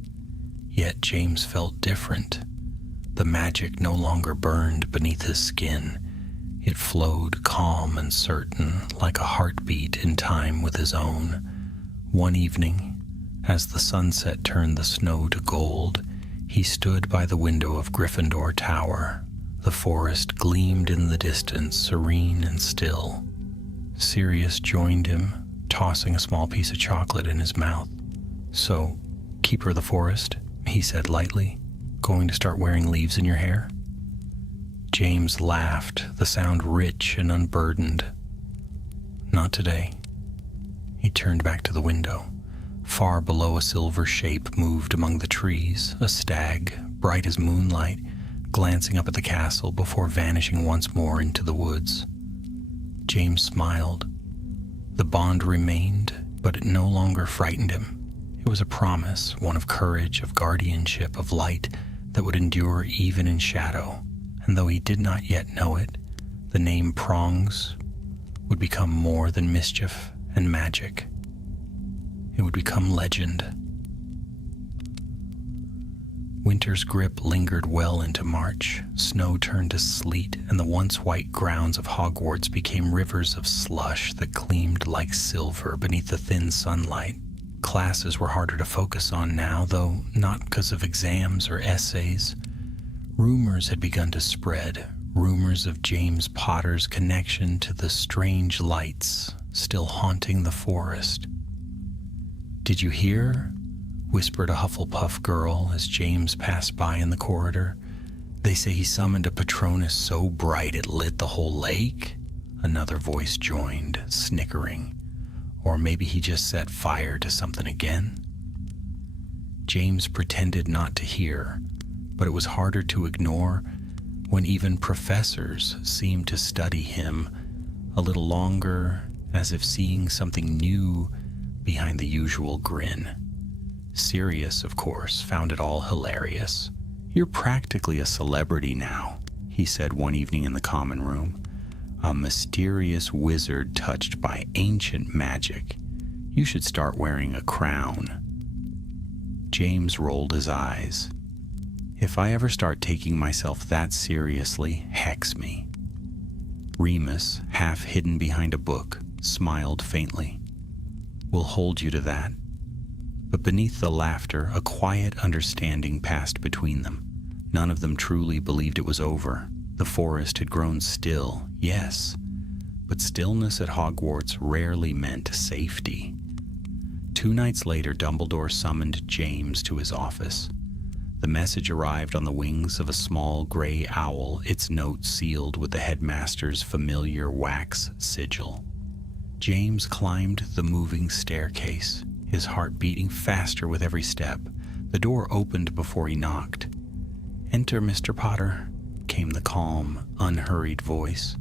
Yet James felt different. The magic no longer burned beneath his skin. It flowed calm and certain, like a heartbeat in time with his own. One evening, as the sunset turned the snow to gold, he stood by the window of Gryffindor Tower. The forest gleamed in the distance, serene and still. Sirius joined him, tossing a small piece of chocolate in his mouth. "So, Keeper of the Forest," he said lightly, "going to start wearing leaves in your hair?" James laughed, the sound rich and unburdened. "Not today." He turned back to the window. Far below, a silver shape moved among the trees, a stag, bright as moonlight, glancing up at the castle before vanishing once more into the woods. James smiled. The bond remained, but it no longer frightened him. It was a promise, one of courage, of guardianship, of light that would endure even in shadow. And though he did not yet know it, the name Prongs would become more than mischief and magic. It would become legend. Winter's grip lingered well into March. Snow turned to sleet, and the once white grounds of Hogwarts became rivers of slush that gleamed like silver beneath the thin sunlight. Classes were harder to focus on now, though not because of exams or essays. Rumors had begun to spread, rumors of James Potter's connection to the strange lights still haunting the forest. "Did you hear?" whispered a Hufflepuff girl as James passed by in the corridor. "They say he summoned a Patronus so bright it lit the whole lake?" Another voice joined, snickering. Or maybe he just set fire to something again? James pretended not to hear, but it was harder to ignore when even professors seemed to study him a little longer, as if seeing something new behind the usual grin. Sirius, of course, found it all hilarious. "You're practically a celebrity now," he said one evening in the common room. "A mysterious wizard touched by ancient magic. You should start wearing a crown." James rolled his eyes. "If I ever start taking myself that seriously, hex me." Remus, half hidden behind a book, smiled faintly. "We'll hold you to that." But beneath the laughter, a quiet understanding passed between them. None of them truly believed it was over. The forest had grown still, yes, but stillness at Hogwarts rarely meant safety. 2 nights later, Dumbledore summoned James to his office. The message arrived on the wings of a small gray owl, its note sealed with the headmaster's familiar wax sigil. James climbed the moving staircase, his heart beating faster with every step. The door opened before he knocked. "Enter, Mr. Potter," came the calm, unhurried voice.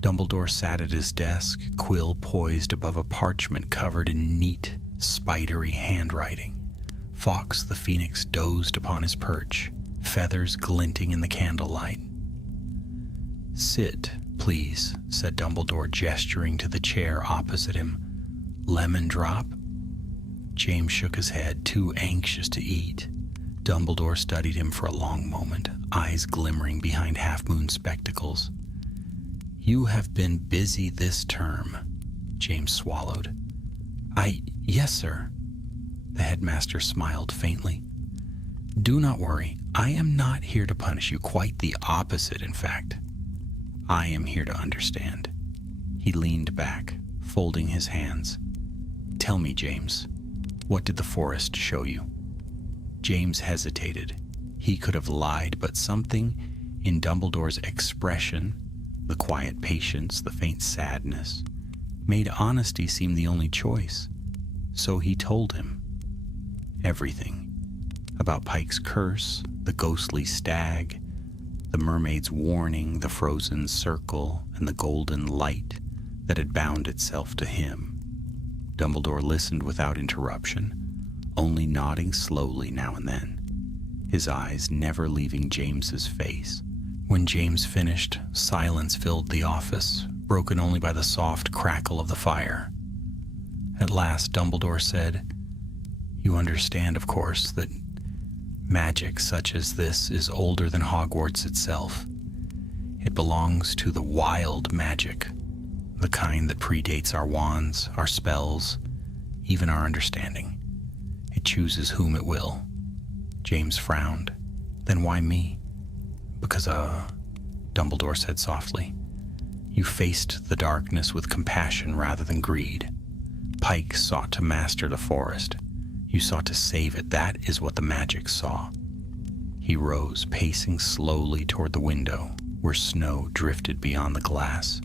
Dumbledore sat at his desk, quill poised above a parchment covered in neat, spidery handwriting. Fawkes the Phoenix dozed upon his perch, feathers glinting in the candlelight. "Sit, please," said Dumbledore, gesturing to the chair opposite him. "Lemon drop?" James shook his head, too anxious to eat. Dumbledore studied him for a long moment, eyes glimmering behind half-moon spectacles. "You have been busy this term," James swallowed. Yes, sir." The headmaster smiled faintly. "Do not worry. I am not here to punish you. Quite the opposite, in fact. I am here to understand." He leaned back, folding his hands. "Tell me, James, what did the forest show you?" James hesitated. He could have lied, but something in Dumbledore's expression, the quiet patience, the faint sadness, made honesty seem the only choice. So he told him everything about Pike's curse, the ghostly stag, the mermaid's warning, the frozen circle, and the golden light that had bound itself to him. Dumbledore listened without interruption, only nodding slowly now and then, his eyes never leaving James's face. When James finished, silence filled the office, broken only by the soft crackle of the fire. At last, Dumbledore said, "You understand, of course, that magic such as this is older than Hogwarts itself. It belongs to the wild magic, the kind that predates our wands, our spells, even our understanding. It chooses whom it will." James frowned. "Then why me?" "Because, Dumbledore said softly, "you faced the darkness with compassion rather than greed. Pike sought to master the forest. You sought to save it. That is what the magic saw." He rose, pacing slowly toward the window, where snow drifted beyond the glass.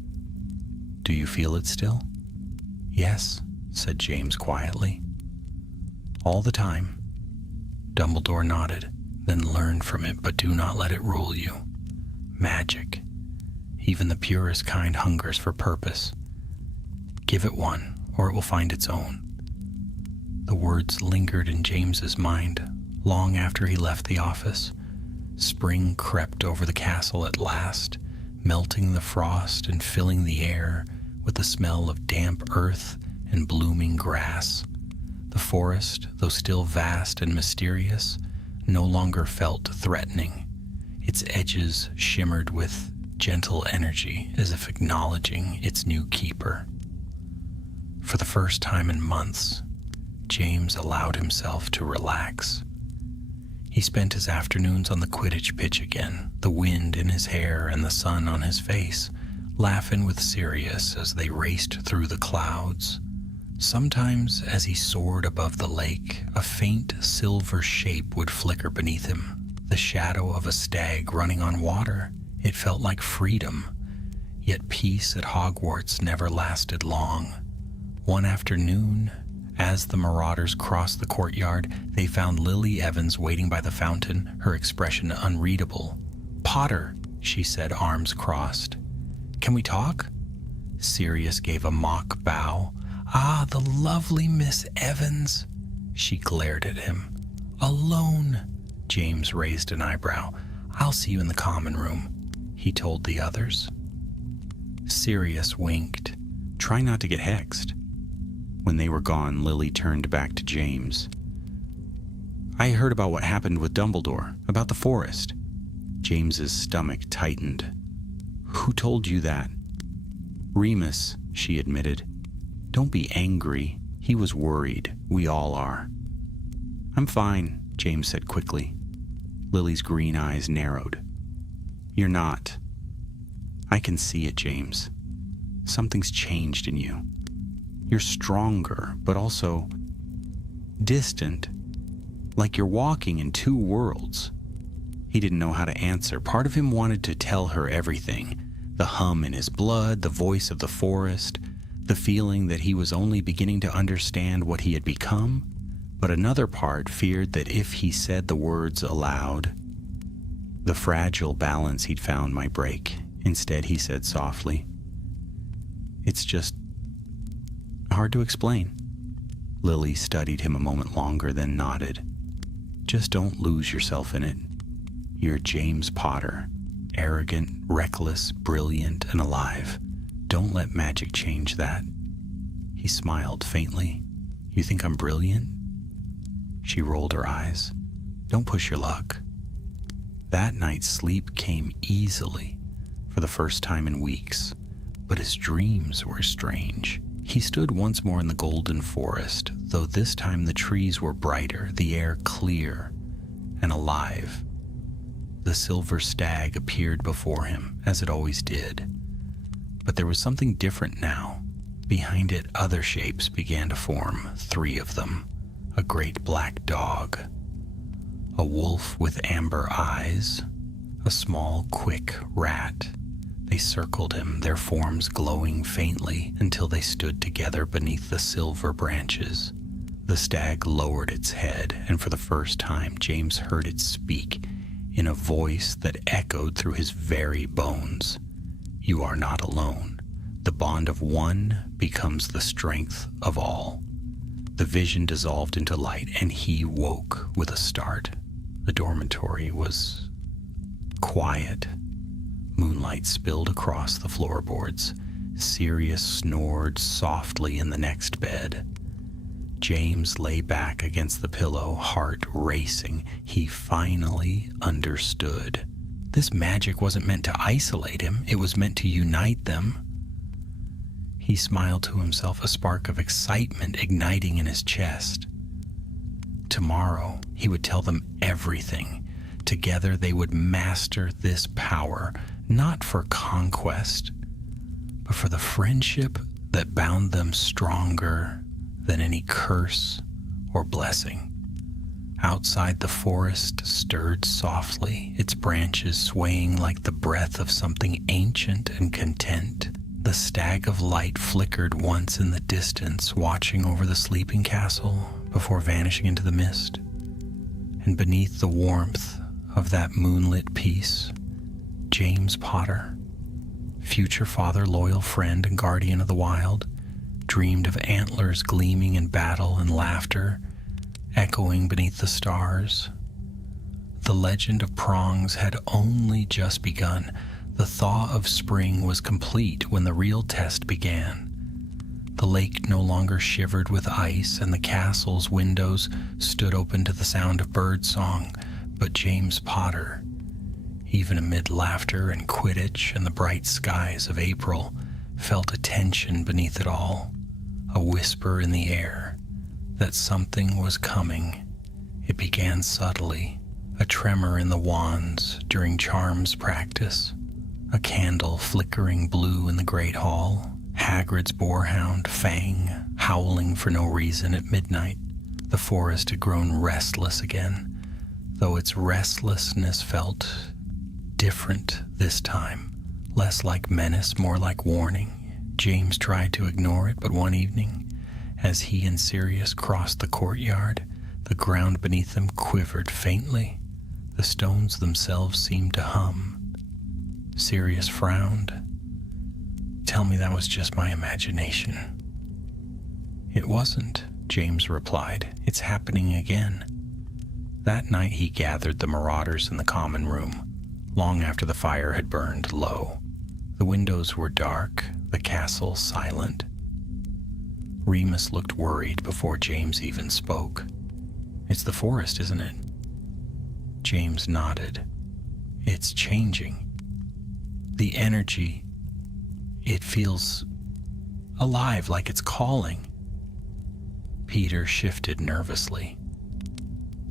"Do you feel it still?" "Yes," said James quietly. "All the time?" Dumbledore nodded. "Then learn from it, but do not let it rule you. Magic, even the purest kind, hungers for purpose. Give it one, or it will find its own." The words lingered in James's mind long after he left the office. Spring crept over the castle at last, melting the frost and filling the air with the smell of damp earth and blooming grass. The forest, though still vast and mysterious, no longer felt threatening. Its edges shimmered with gentle energy, as if acknowledging its new keeper. For the first time in months, James allowed himself to relax. He spent his afternoons on the Quidditch pitch again, the wind in his hair and the sun on his face, laughing with Sirius as they raced through the clouds. Sometimes, as he soared above the lake, a faint silver shape would flicker beneath him, the shadow of a stag running on water. It felt like freedom, yet peace at Hogwarts never lasted long. One afternoon, as the marauders crossed the courtyard, they found Lily Evans waiting by the fountain, her expression unreadable. "Potter," she said, arms crossed. "Can we talk?" Sirius gave a mock bow. "Ah, the lovely Miss Evans." She glared at him. "Alone?" James raised an eyebrow. "I'll see you in the common room," he told the others. Sirius winked. "Try not to get hexed." When they were gone, Lily turned back to James. "I heard about what happened with Dumbledore, about the forest." James's stomach tightened. "Who told you that?" "Remus," she admitted. "Don't be angry. He was worried. We all are." "I'm fine," James said quickly. Lily's green eyes narrowed. "You're not." "I can see it, James. Something's changed in you. You're stronger, but also distant, like you're walking in two worlds." He didn't know how to answer. Part of him wanted to tell her everything. The hum in his blood, the voice of the forest, the feeling that he was only beginning to understand what he had become. But another part feared that if he said the words aloud, the fragile balance he'd found might break. Instead, he said softly, "It's just hard to explain." Lily studied him a moment longer, then nodded. "Just don't lose yourself in it. You're James Potter, arrogant, reckless, brilliant, and alive. Don't let magic change that." He smiled faintly. "You think I'm brilliant?" She rolled her eyes. "Don't push your luck." That night, sleep came easily for the first time in weeks, but his dreams were strange. He stood once more in the golden forest, though this time the trees were brighter, the air clear and alive. The silver stag appeared before him, as it always did. But there was something different now. Behind it, other shapes began to form, 3 of them. A great black dog, a wolf with amber eyes, a small, quick rat. They circled him, their forms glowing faintly until they stood together beneath the silver branches. The stag lowered its head, and for the first time, James heard it speak in a voice that echoed through his very bones. "You are not alone. The bond of one becomes the strength of all." The vision dissolved into light, and he woke with a start. The dormitory was quiet. Moonlight spilled across the floorboards. Sirius snored softly in the next bed. James lay back against the pillow, heart racing. He finally understood. This magic wasn't meant to isolate him. It was meant to unite them. He smiled to himself, a spark of excitement igniting in his chest. Tomorrow, he would tell them everything. Together, they would master this power, not for conquest, but for the friendship that bound them stronger than any curse or blessing. Outside, the forest stirred softly, its branches swaying like the breath of something ancient and content. The stag of light flickered once in the distance, watching over the sleeping castle before vanishing into the mist. And beneath the warmth of that moonlit peace, James Potter, future father, loyal friend, and guardian of the wild, dreamed of antlers gleaming in battle and laughter echoing beneath the stars. The legend of Prongs had only just begun. The thaw of spring was complete when the real test began. The lake no longer shivered with ice, and the castle's windows stood open to the sound of birdsong, but James Potter, even amid laughter and Quidditch and the bright skies of April, felt a tension beneath it all, a whisper in the air, that something was coming. It began subtly, a tremor in the wands during charms practice, a candle flickering blue in the great hall, Hagrid's boarhound, Fang, howling for no reason at midnight. The forest had grown restless again, though its restlessness felt different this time, less like menace, more like warning. James tried to ignore it, but one evening, as he and Sirius crossed the courtyard, the ground beneath them quivered faintly. The stones themselves seemed to hum. Sirius frowned. "Tell me that was just my imagination." "It wasn't," James replied. "It's happening again." That night he gathered the marauders in the common room, long after the fire had burned low. The windows were dark, the castle silent. Remus looked worried before James even spoke. "It's the forest, isn't it?" James nodded. "It's changing. The energy, it feels alive, like it's calling." Peter shifted nervously.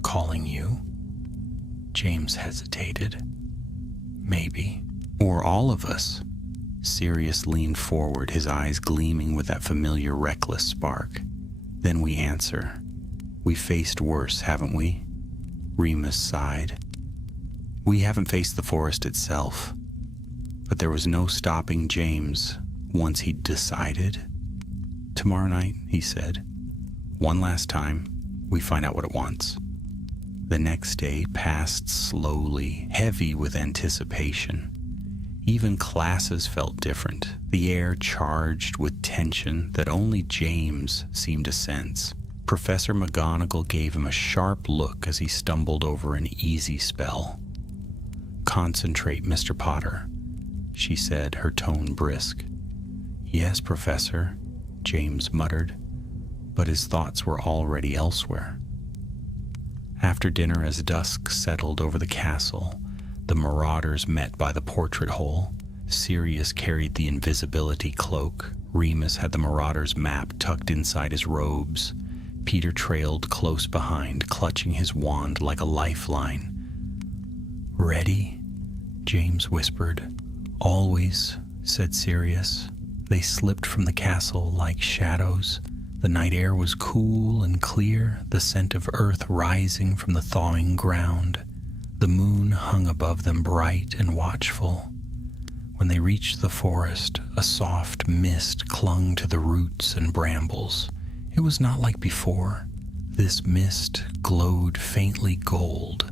"Calling you?" James hesitated. "Maybe. Or all of us." Sirius leaned forward, his eyes gleaming with that familiar reckless spark. "Then we answer. We faced worse, haven't we?" Remus sighed. "We haven't faced the forest itself." But there was no stopping James once he'd decided. "Tomorrow night," he said, "one last time, we find out what it wants." The next day passed slowly, heavy with anticipation. Even classes felt different, the air charged with tension that only James seemed to sense. Professor McGonagall gave him a sharp look as he stumbled over an easy spell. "Concentrate, Mr. Potter," she said, her tone brisk. "Yes, Professor," James muttered, but his thoughts were already elsewhere. After dinner, as dusk settled over the castle, the marauders met by the portrait hole. Sirius carried the invisibility cloak. Remus had the marauder's map tucked inside his robes. Peter trailed close behind, clutching his wand like a lifeline. "Ready?" James whispered. "Always," said Sirius. They slipped from the castle like shadows. The night air was cool and clear, the scent of earth rising from the thawing ground. The moon hung above them bright and watchful. When they reached the forest, a soft mist clung to the roots and brambles. It was not like before. This mist glowed faintly gold,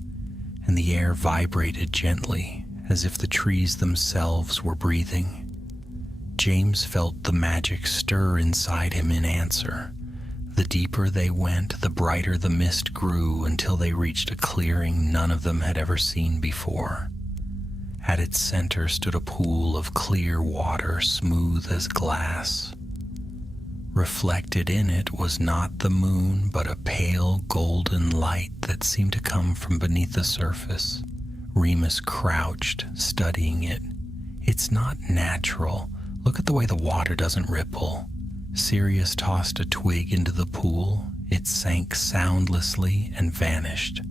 and the air vibrated gently, as if the trees themselves were breathing. James felt the magic stir inside him in answer. The deeper they went, the brighter the mist grew until they reached a clearing none of them had ever seen before. At its center stood a pool of clear water, smooth as glass. Reflected in it was not the moon, but a pale golden light that seemed to come from beneath the surface. Remus crouched, studying it. "It's not natural. Look at the way the water doesn't ripple." Sirius tossed a twig into the pool. It sank soundlessly and vanished.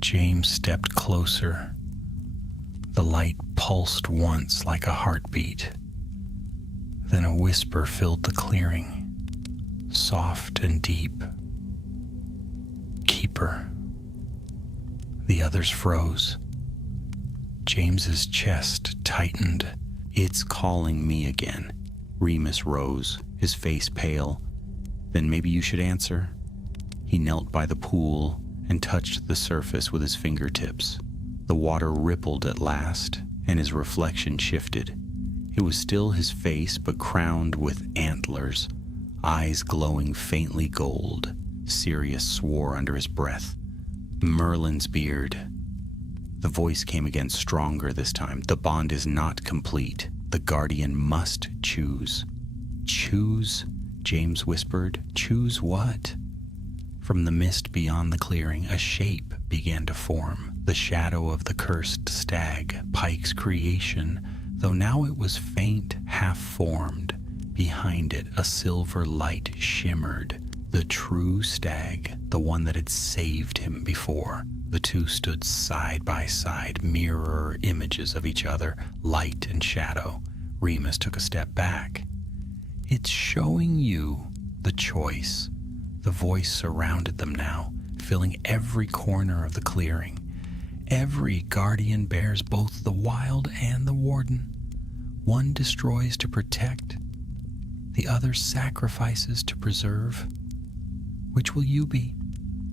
James stepped closer. The light pulsed once like a heartbeat. Then a whisper filled the clearing, soft and deep. "Keeper." The others froze. James's chest tightened. "It's calling me again." Remus rose, his face pale. "Then maybe you should answer." He knelt by the pool and touched the surface with his fingertips. The water rippled at last, and his reflection shifted. It was still his face, but crowned with antlers, eyes glowing faintly gold. Sirius swore under his breath. "Merlin's beard." The voice came again, stronger this time. "The bond is not complete. The guardian must choose." "Choose?" James whispered. "Choose what?" From the mist beyond the clearing, a shape began to form. The shadow of the cursed stag, Pike's creation, though now it was faint, half-formed. Behind it, a silver light shimmered. The The true stag, the one that had saved him before. The two stood side by side, mirror images of each other, light and shadow. Remus took a step back. It's showing you the choice. The voice surrounded them now, filling every corner of the clearing. Every guardian bears both the wild and the warden. One destroys to protect, the other sacrifices to preserve. Which will you be?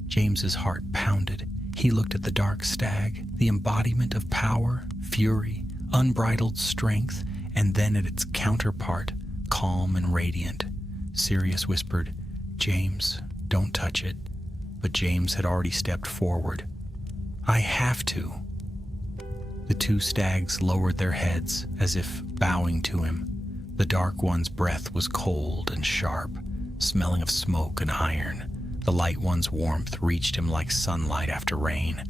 James's heart pounded. He looked at the dark stag, the embodiment of power, fury, unbridled strength, and then at its counterpart, calm and radiant. Sirius whispered, "James, don't touch it." But James had already stepped forward. "I have to." The two stags lowered their heads as if bowing to him. The dark one's breath was cold and sharp, smelling of smoke and iron. The light one's warmth reached him like sunlight after rain.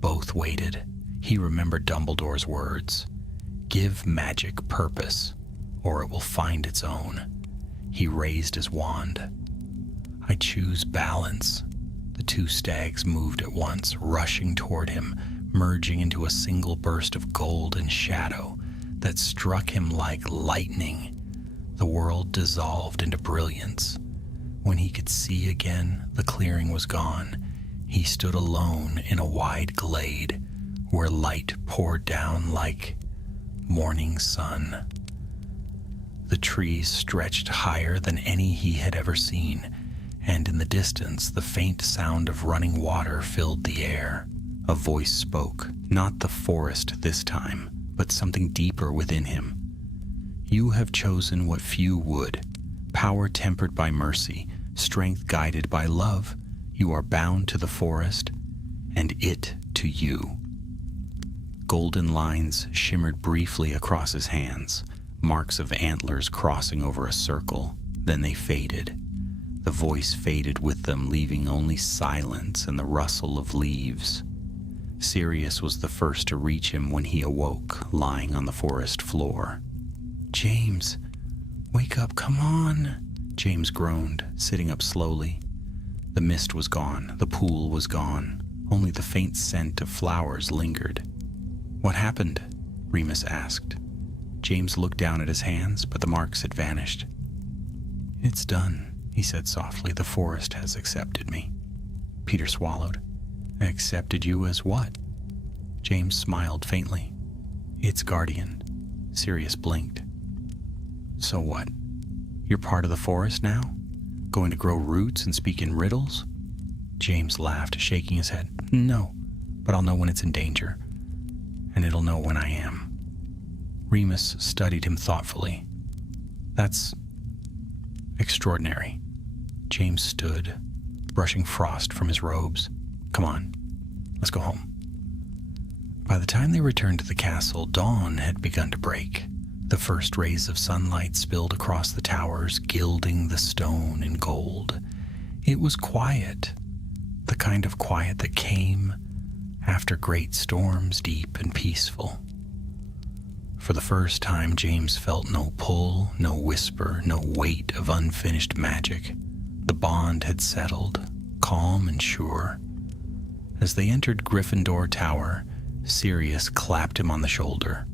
Both waited. He remembered Dumbledore's words. Give magic purpose, or it will find its own. He raised his wand. I choose balance. The two stags moved at once, rushing toward him, merging into a single burst of gold and shadow that struck him like lightning. The world dissolved into brilliance. When he could see again, the clearing was gone. He stood alone in a wide glade where light poured down like morning sun. The trees stretched higher than any he had ever seen, and in the distance the faint sound of running water filled the air. A voice spoke, not the forest this time, but something deeper within him. You have chosen what few would, power tempered by mercy, strength guided by love. You are bound to the forest, and it to you. Golden lines shimmered briefly across his hands, marks of antlers crossing over a circle. Then they faded. The voice faded with them, leaving only silence and the rustle of leaves. Sirius was the first to reach him when he awoke, lying on the forest floor. "James, wake up, come on," James groaned, sitting up slowly. The mist was gone, the pool was gone, only the faint scent of flowers lingered. "What happened?" Remus asked. James looked down at his hands, but the marks had vanished. "It's done," he said softly. "The forest has accepted me." Peter swallowed. "Accepted you as what?" James smiled faintly. "Its guardian." Sirius blinked. "So what? You're part of the forest now? Going to grow roots and speak in riddles?" James laughed, shaking his head. "No, but I'll know when it's in danger, and it'll know when I am." Remus studied him thoughtfully. "That's extraordinary." James stood, brushing frost from his robes. "Come on, let's go home." By the time they returned to the castle, dawn had begun to break. The first rays of sunlight spilled across the towers, gilding the stone in gold. It was quiet, the kind of quiet that came after great storms, deep and peaceful. For the first time, James felt no pull, no whisper, no weight of unfinished magic. The bond had settled, calm and sure. As they entered Gryffindor Tower, Sirius clapped him on the shoulder.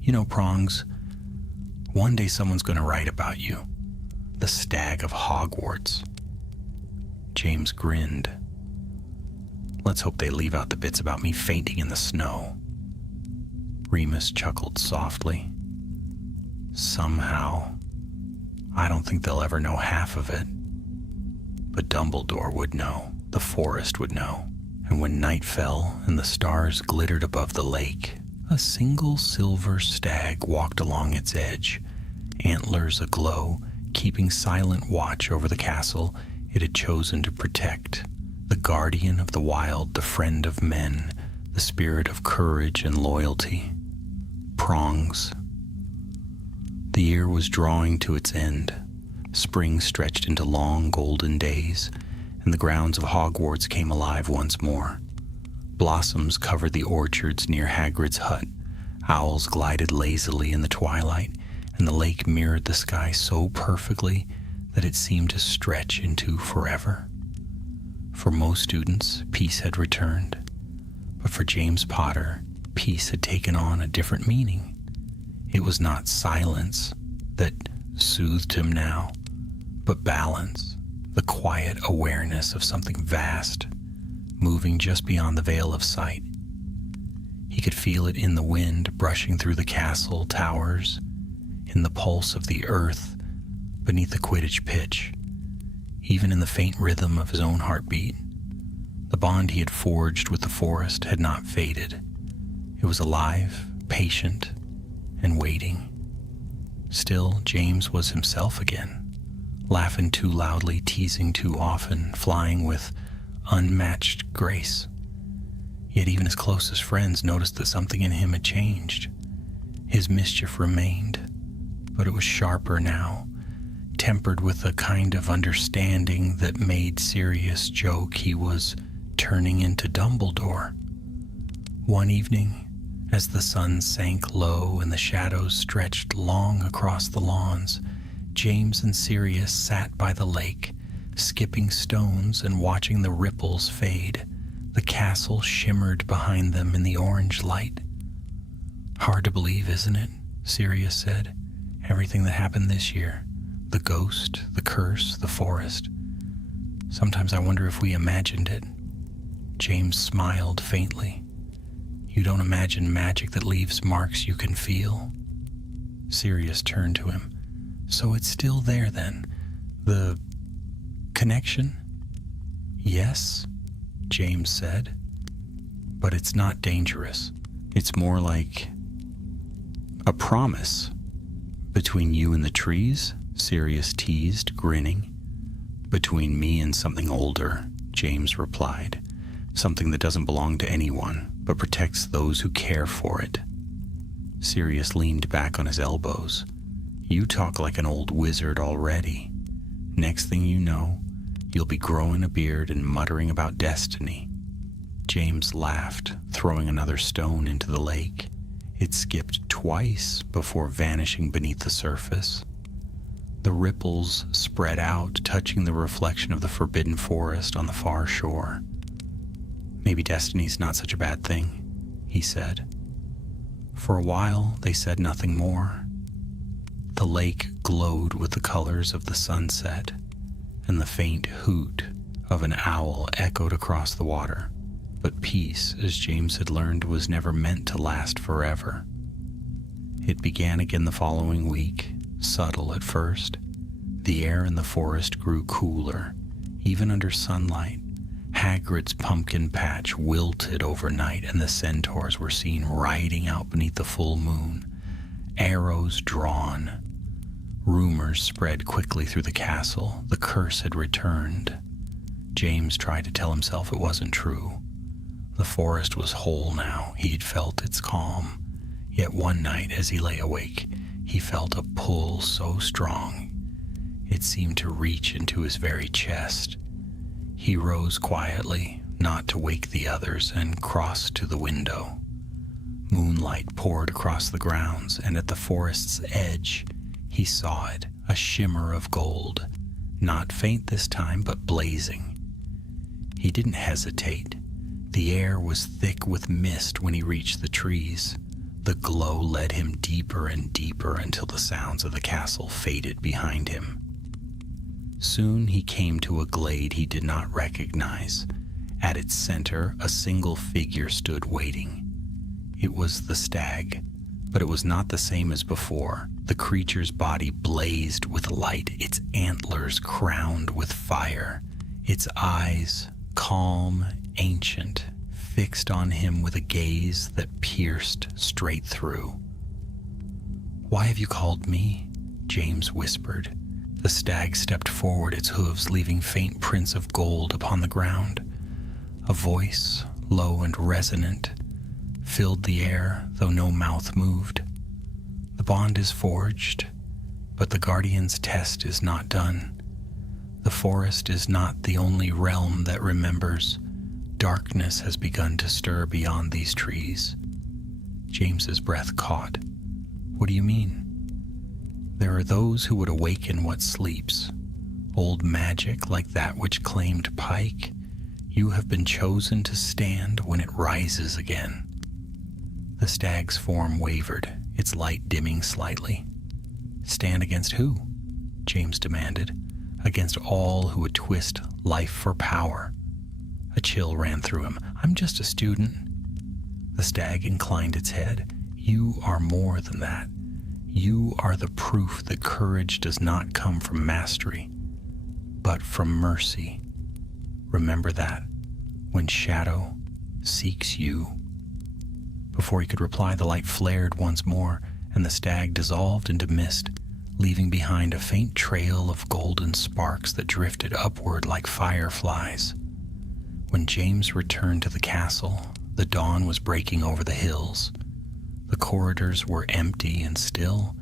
"You know, Prongs, one day someone's going to write about you. The stag of Hogwarts." James grinned. "Let's hope they leave out the bits about me fainting in the snow." Remus chuckled softly. "Somehow, I don't think they'll ever know half of it. But Dumbledore would know, the forest would know. And when night fell and the stars glittered above the lake, a single silver stag walked along its edge, antlers aglow, keeping silent watch over the castle it had chosen to protect. The guardian of the wild, the friend of men, the spirit of courage and loyalty. Prongs. The year was drawing to its end. Spring stretched into long golden days, and the grounds of Hogwarts came alive once more. Blossoms covered the orchards near Hagrid's hut. Owls glided lazily in the twilight, and the lake mirrored the sky so perfectly that it seemed to stretch into forever. For most students, peace had returned, but for James Potter, peace had taken on a different meaning. It was not silence that soothed him now, but balance, the quiet awareness of something vast, moving just beyond the veil of sight. He could feel it in the wind brushing through the castle towers, in the pulse of the earth beneath the Quidditch pitch, even in the faint rhythm of his own heartbeat. The bond he had forged with the forest had not faded. It was alive, patient, and waiting. Still, James was himself again, laughing too loudly, teasing too often, flying with unmatched grace. Yet even his closest friends noticed that something in him had changed. His mischief remained, but it was sharper now, tempered with a kind of understanding that made Sirius joke he was turning into Dumbledore. One evening, as the sun sank low and the shadows stretched long across the lawns, James and Sirius sat by the lake, skipping stones and watching the ripples fade. The castle shimmered behind them in the orange light. "Hard to believe, isn't it?" Sirius said. "Everything that happened this year. The ghost, the curse, the forest. Sometimes I wonder if we imagined it." James smiled faintly. "You don't imagine magic that leaves marks you can feel?" Sirius turned to him. "So it's still there then? The connection?" "Yes," James said, "but it's not dangerous. It's more like a promise between you and the trees," Sirius teased, grinning. "Between me and something older," James replied. "Something that doesn't belong to anyone, but protects those who care for it." Sirius leaned back on his elbows. "You talk like an old wizard already. Next thing you know, you'll be growing a beard and muttering about destiny." James laughed, throwing another stone into the lake. It skipped twice before vanishing beneath the surface. The ripples spread out, touching the reflection of the forbidden forest on the far shore. "Maybe destiny's not such a bad thing," he said. For a while, they said nothing more. The lake glowed with the colors of the sunset, and the faint hoot of an owl echoed across the water. But peace, as James had learned, was never meant to last forever. It began again the following week, subtle at first. The air in the forest grew cooler, even under sunlight. Hagrid's pumpkin patch wilted overnight, and the centaurs were seen riding out beneath the full moon, arrows drawn. Rumors spread quickly through the castle. The curse had returned. James tried to tell himself it wasn't true. The forest was whole now. He'd felt its calm. Yet one night, as he lay awake, he felt a pull so strong it seemed to reach into his very chest. He rose quietly, not to wake the others, and crossed to the window. Moonlight poured across the grounds, and at the forest's edge, he saw it, a shimmer of gold, not faint this time, but blazing. He didn't hesitate. The air was thick with mist when he reached the trees. The glow led him deeper and deeper until the sounds of the castle faded behind him. Soon he came to a glade he did not recognize. At its center, a single figure stood waiting. It was the stag, but it was not the same as before. The creature's body blazed with light, its antlers crowned with fire, its eyes, calm, ancient, fixed on him with a gaze that pierced straight through. "Why have you called me?" James whispered. The stag stepped forward, its hooves leaving faint prints of gold upon the ground. A voice, low and resonant, filled the air, though no mouth moved. "The bond is forged, but the guardian's test is not done. The forest is not the only realm that remembers. Darkness has begun to stir beyond these trees." James's breath caught. "What do you mean?" "There are those who would awaken what sleeps, Old magic like that which claimed Pike, you have been chosen to stand when it rises again. The stag's form wavered, its light dimming slightly. Stand against who? James demanded. Against all who would twist life for power. A chill ran through him. I'm just a student. The stag inclined its head. You are more than that. You are the proof that courage does not come from mastery, but from mercy. Remember that when shadow seeks you. Before he could reply, the light flared once more, and the stag dissolved into mist, leaving behind a faint trail of golden sparks that drifted upward like fireflies. When James returned to the castle, the dawn was breaking over the hills. The corridors were empty and still,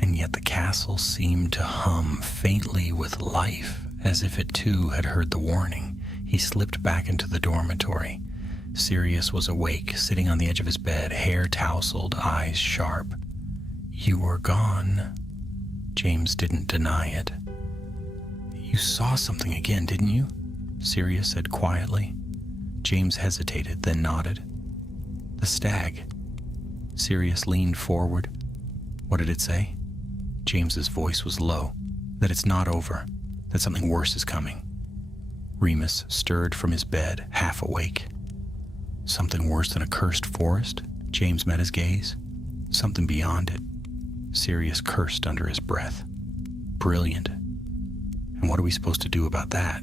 and yet the castle seemed to hum faintly with life, as if it too had heard the warning. He slipped back into the dormitory. Sirius was awake, sitting on the edge of his bed, hair tousled, eyes sharp. You were gone. James didn't deny it. You saw something again, didn't you? Sirius said quietly. James hesitated, then nodded. The stag. Sirius leaned forward. What did it say? James's voice was low. That it's not over. That something worse is coming. Remus stirred from his bed, half awake. Something worse than a cursed forest? James met his gaze. Something beyond it. Sirius cursed under his breath. Brilliant. And what are we supposed to do about that?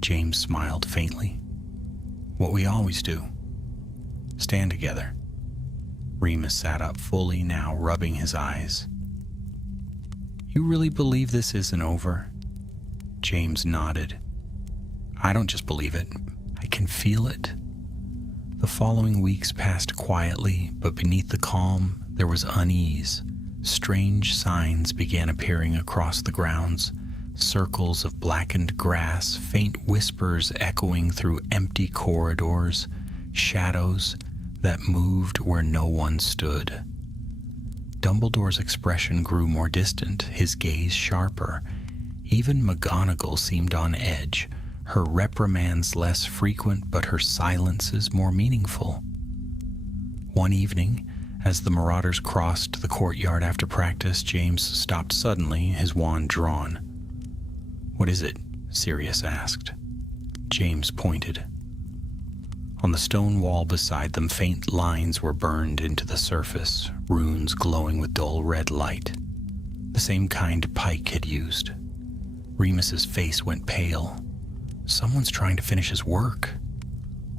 James smiled faintly. What we always do. Stand together. Remus sat up fully now, rubbing his eyes. You really believe this isn't over? James nodded. I don't just believe it. I can feel it. The following weeks passed quietly, but beneath the calm, there was unease. Strange signs began appearing across the grounds. Circles of blackened grass, faint whispers echoing through empty corridors, shadows that moved where no one stood. Dumbledore's expression grew more distant, his gaze sharper. Even McGonagall seemed on edge, her reprimands less frequent but her silences more meaningful. One evening, as the marauders crossed the courtyard after practice, James stopped suddenly, his wand drawn. What is it? Sirius asked. James pointed. On the stone wall beside them, faint lines were burned into the surface, runes glowing with dull red light. The same kind Pike had used. Remus's face went pale. Someone's trying to finish his work.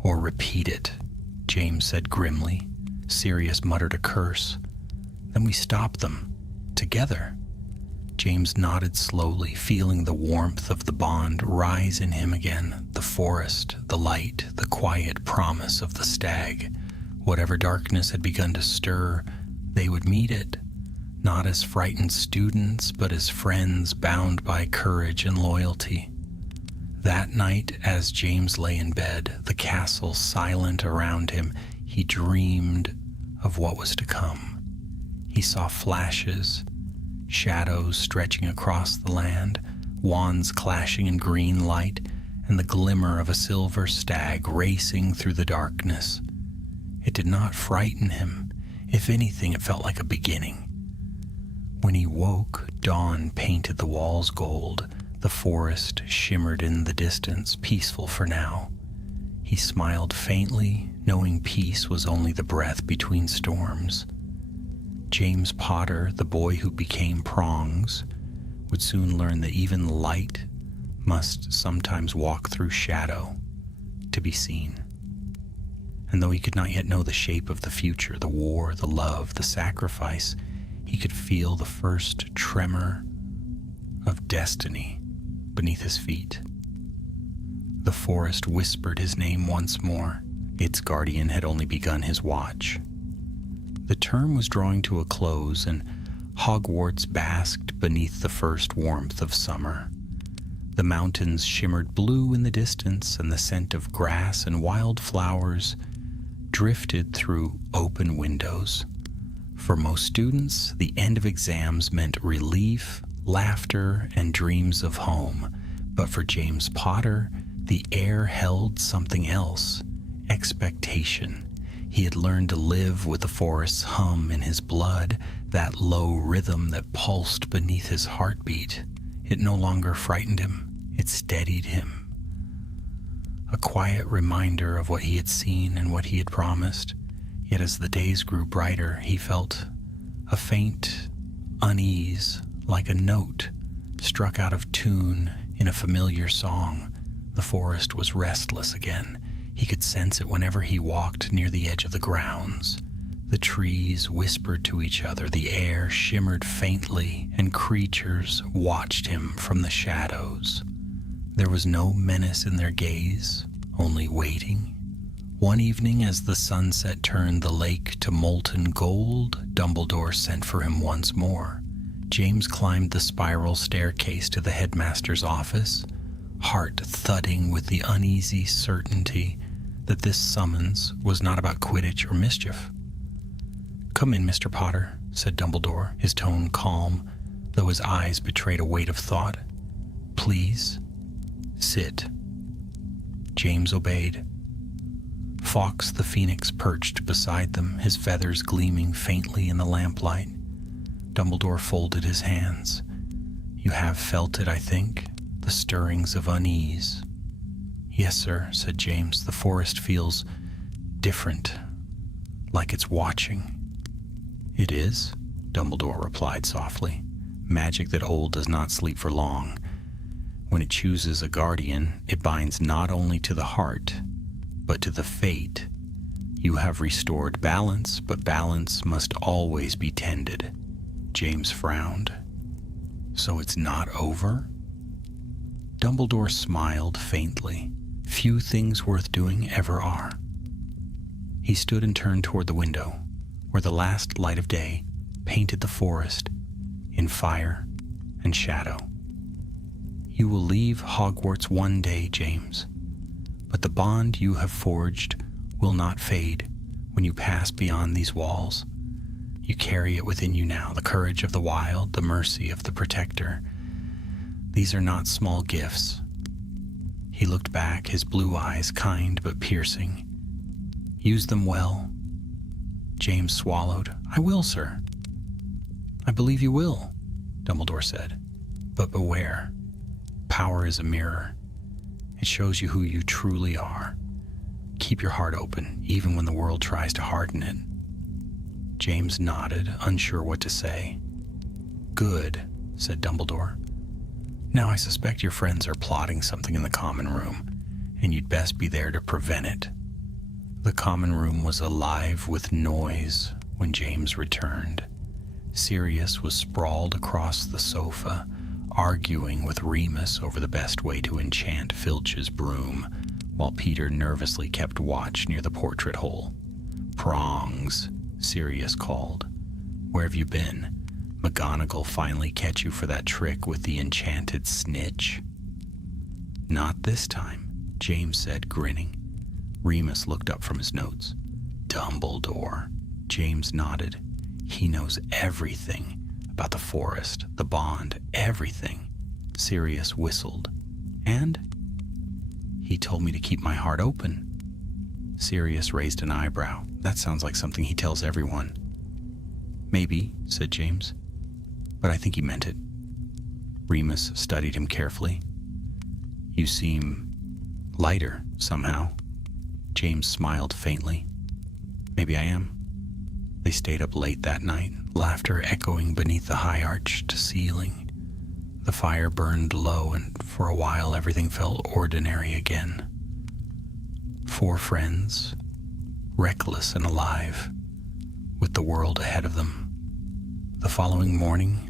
Or repeat it, James said grimly. Sirius muttered a curse. Then we stopped them. Together. James nodded slowly, feeling the warmth of the bond rise in him again. The forest, the light, the quiet promise of the stag. Whatever darkness had begun to stir, they would meet it. Not as frightened students, but as friends bound by courage and loyalty. That night, as James lay in bed, the castle silent around him, he dreamed of what was to come. He saw flashes, shadows stretching across the land, wands clashing in green light, and the glimmer of a silver stag racing through the darkness. It did not frighten him. If anything, it felt like a beginning. When he woke, dawn painted the walls gold. The forest shimmered in the distance, peaceful for now. He smiled faintly, knowing peace was only the breath between storms. James Potter, the boy who became Prongs, would soon learn that even light must sometimes walk through shadow to be seen. And though he could not yet know the shape of the future, the war, the love, the sacrifice, he could feel the first tremor of destiny beneath his feet. The forest whispered his name once more. Its guardian had only begun his watch. The term was drawing to a close, and Hogwarts basked beneath the first warmth of summer. The mountains shimmered blue in the distance, and the scent of grass and wild flowers drifted through open windows. For most students, the end of exams meant relief, laughter, and dreams of home. But for James Potter, the air held something else: expectation. He had learned to live with the forest's hum in his blood, that low rhythm that pulsed beneath his heartbeat. It no longer frightened him, it steadied him. A quiet reminder of what he had seen and what he had promised. Yet as the days grew brighter, he felt a faint unease, like a note struck out of tune in a familiar song. The forest was restless again. He could sense it whenever he walked near the edge of the grounds. The trees whispered to each other, the air shimmered faintly, and creatures watched him from the shadows. There was no menace in their gaze, only waiting. One evening, as the sunset turned the lake to molten gold, Dumbledore sent for him once more. James climbed the spiral staircase to the headmaster's office, heart thudding with the uneasy certainty that this summons was not about Quidditch or mischief. "Come in, Mr. Potter," said Dumbledore, his tone calm, though his eyes betrayed a weight of thought. "Please, sit." James obeyed. Fawkes the Phoenix perched beside them, his feathers gleaming faintly in the lamplight. Dumbledore folded his hands. "You have felt it, I think, the stirrings of unease." "Yes, sir," said James. "The forest feels different, like it's watching." "It is," Dumbledore replied softly. "Magic that old does not sleep for long. When it chooses a guardian, it binds not only to the heart, but to the fate. You have restored balance, but balance must always be tended." James frowned. "So it's not over?" Dumbledore smiled faintly. "Few things worth doing ever are." He stood and turned toward the window, where the last light of day painted the forest in fire and shadow. "You will leave Hogwarts one day, James, but the bond you have forged will not fade when you pass beyond these walls. You carry it within you now, the courage of the wild, the mercy of the protector. These are not small gifts." He looked back, his blue eyes kind but piercing. "Use them well." James swallowed. "I will, sir." "I believe you will," Dumbledore said. "But beware. Power is a mirror. It shows you who you truly are. Keep your heart open, even when the world tries to harden it." James nodded, unsure what to say. "Good," said Dumbledore. "Now I suspect your friends are plotting something in the common room, and you'd best be there to prevent it." The common room was alive with noise when James returned. Sirius was sprawled across the sofa, arguing with Remus over the best way to enchant Filch's broom, while Peter nervously kept watch near the portrait hole. "Prongs," Sirius called. "Where have you been? McGonagall finally catch you for that trick with the enchanted snitch?" "Not this time," James said, grinning. Remus looked up from his notes. "Dumbledore." James nodded. "He knows everything about the forest, the bond, everything." Sirius whistled. "And?" "He told me to keep my heart open." Sirius raised an eyebrow. "That sounds like something he tells everyone." "Maybe," said James, "but I think he meant it." Remus studied him carefully. "You seem lighter, somehow." James smiled faintly. "Maybe I am." They stayed up late that night, laughter echoing beneath the high-arched ceiling. The fire burned low, and for a while everything felt ordinary again. 4 friends, reckless and alive, with the world ahead of them. The following morning,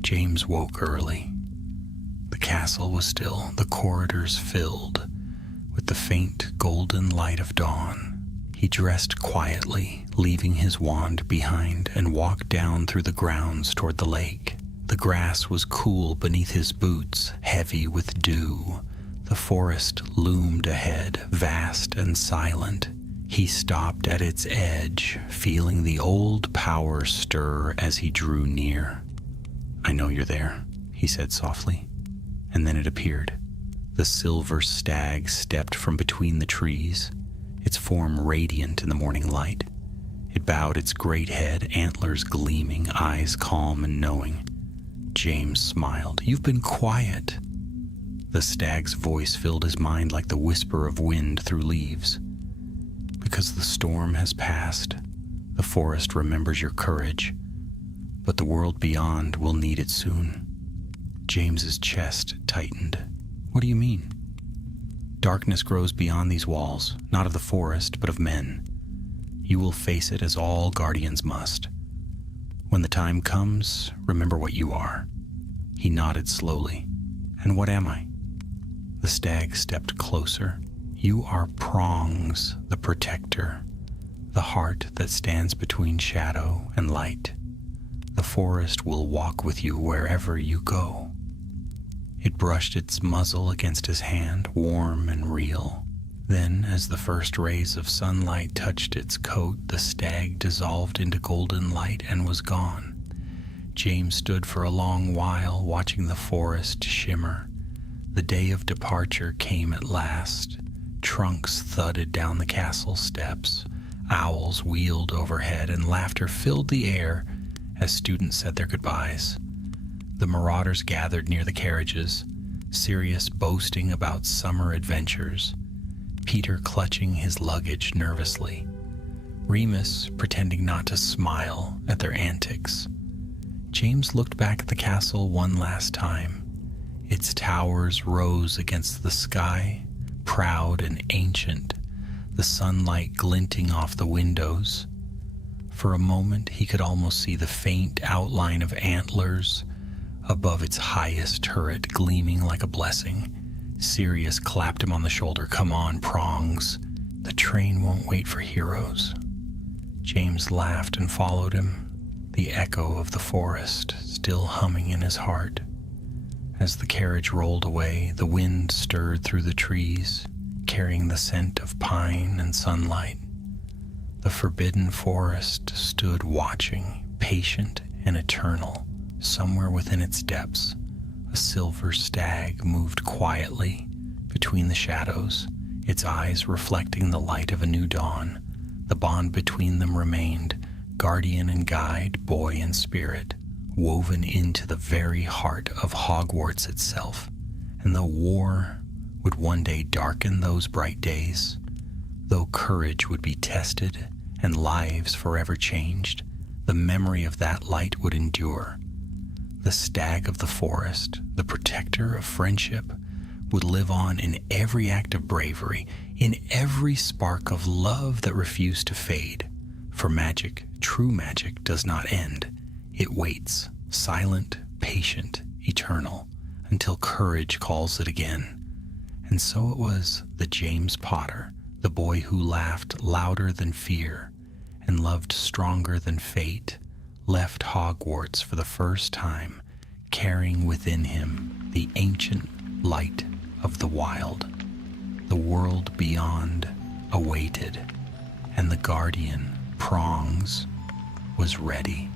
James woke early. The castle was still, the corridors filled with the faint golden light of dawn. He dressed quietly, leaving his wand behind, and walked down through the grounds toward the lake. The grass was cool beneath his boots, heavy with dew. The forest loomed ahead, vast and silent. He stopped at its edge, feeling the old power stir as he drew near. "I know you're there," he he said softly, and then it appeared. The silver stag stepped from between the trees, its form radiant in the morning light. It bowed its great head, antlers gleaming, eyes calm and knowing. James smiled. "You've been quiet." The stag's voice filled his mind like the whisper of wind through leaves. "Because the storm has passed, the forest remembers your courage, but the world beyond will need it soon." James's chest tightened. "What do you mean?" "Darkness grows beyond these walls, not of the forest, but of men. You will face it as all guardians must. When the time comes, remember what you are." He nodded slowly. "And what am I?" The stag stepped closer. "You are Prongs, the protector, the heart that stands between shadow and light. The forest will walk with you wherever you go." It brushed its muzzle against his hand, warm and real. Then, as the first rays of sunlight touched its coat, the stag dissolved into golden light and was gone. James stood for a long while, watching the forest shimmer. The day of departure came at last. Trunks thudded down the castle steps. Owls wheeled overhead, and laughter filled the air as students said their goodbyes. The marauders gathered near the carriages, Sirius boasting about summer adventures, Peter clutching his luggage nervously, Remus pretending not to smile at their antics. James looked back at the castle one last time. Its towers rose against the sky, proud and ancient, the sunlight glinting off the windows. For a moment he could almost see the faint outline of antlers above its highest turret, gleaming like a blessing. Sirius clapped him on the shoulder. "Come on, Prongs. The train won't wait for heroes." James laughed and followed him, the echo of the forest still humming in his heart. As the carriage rolled away, the wind stirred through the trees, carrying the scent of pine and sunlight. The forbidden forest stood watching, patient and eternal. Somewhere within its depths, a silver stag moved quietly between the shadows, its eyes reflecting the light of a new dawn. The bond between them remained, guardian and guide, boy and spirit, woven into the very heart of Hogwarts itself. And though war would one day darken those bright days, though courage would be tested and lives forever changed, the memory of that light would endure. The stag of the forest, the protector of friendship, would live on in every act of bravery, in every spark of love that refused to fade. For magic, true magic, does not end. It waits, silent, patient, eternal, until courage calls it again. And so it was that James Potter, the boy who laughed louder than fear and loved stronger than fate, left Hogwarts for the first time, carrying within him the ancient light of the wild. The world beyond awaited, and the guardian, Prongs, was ready.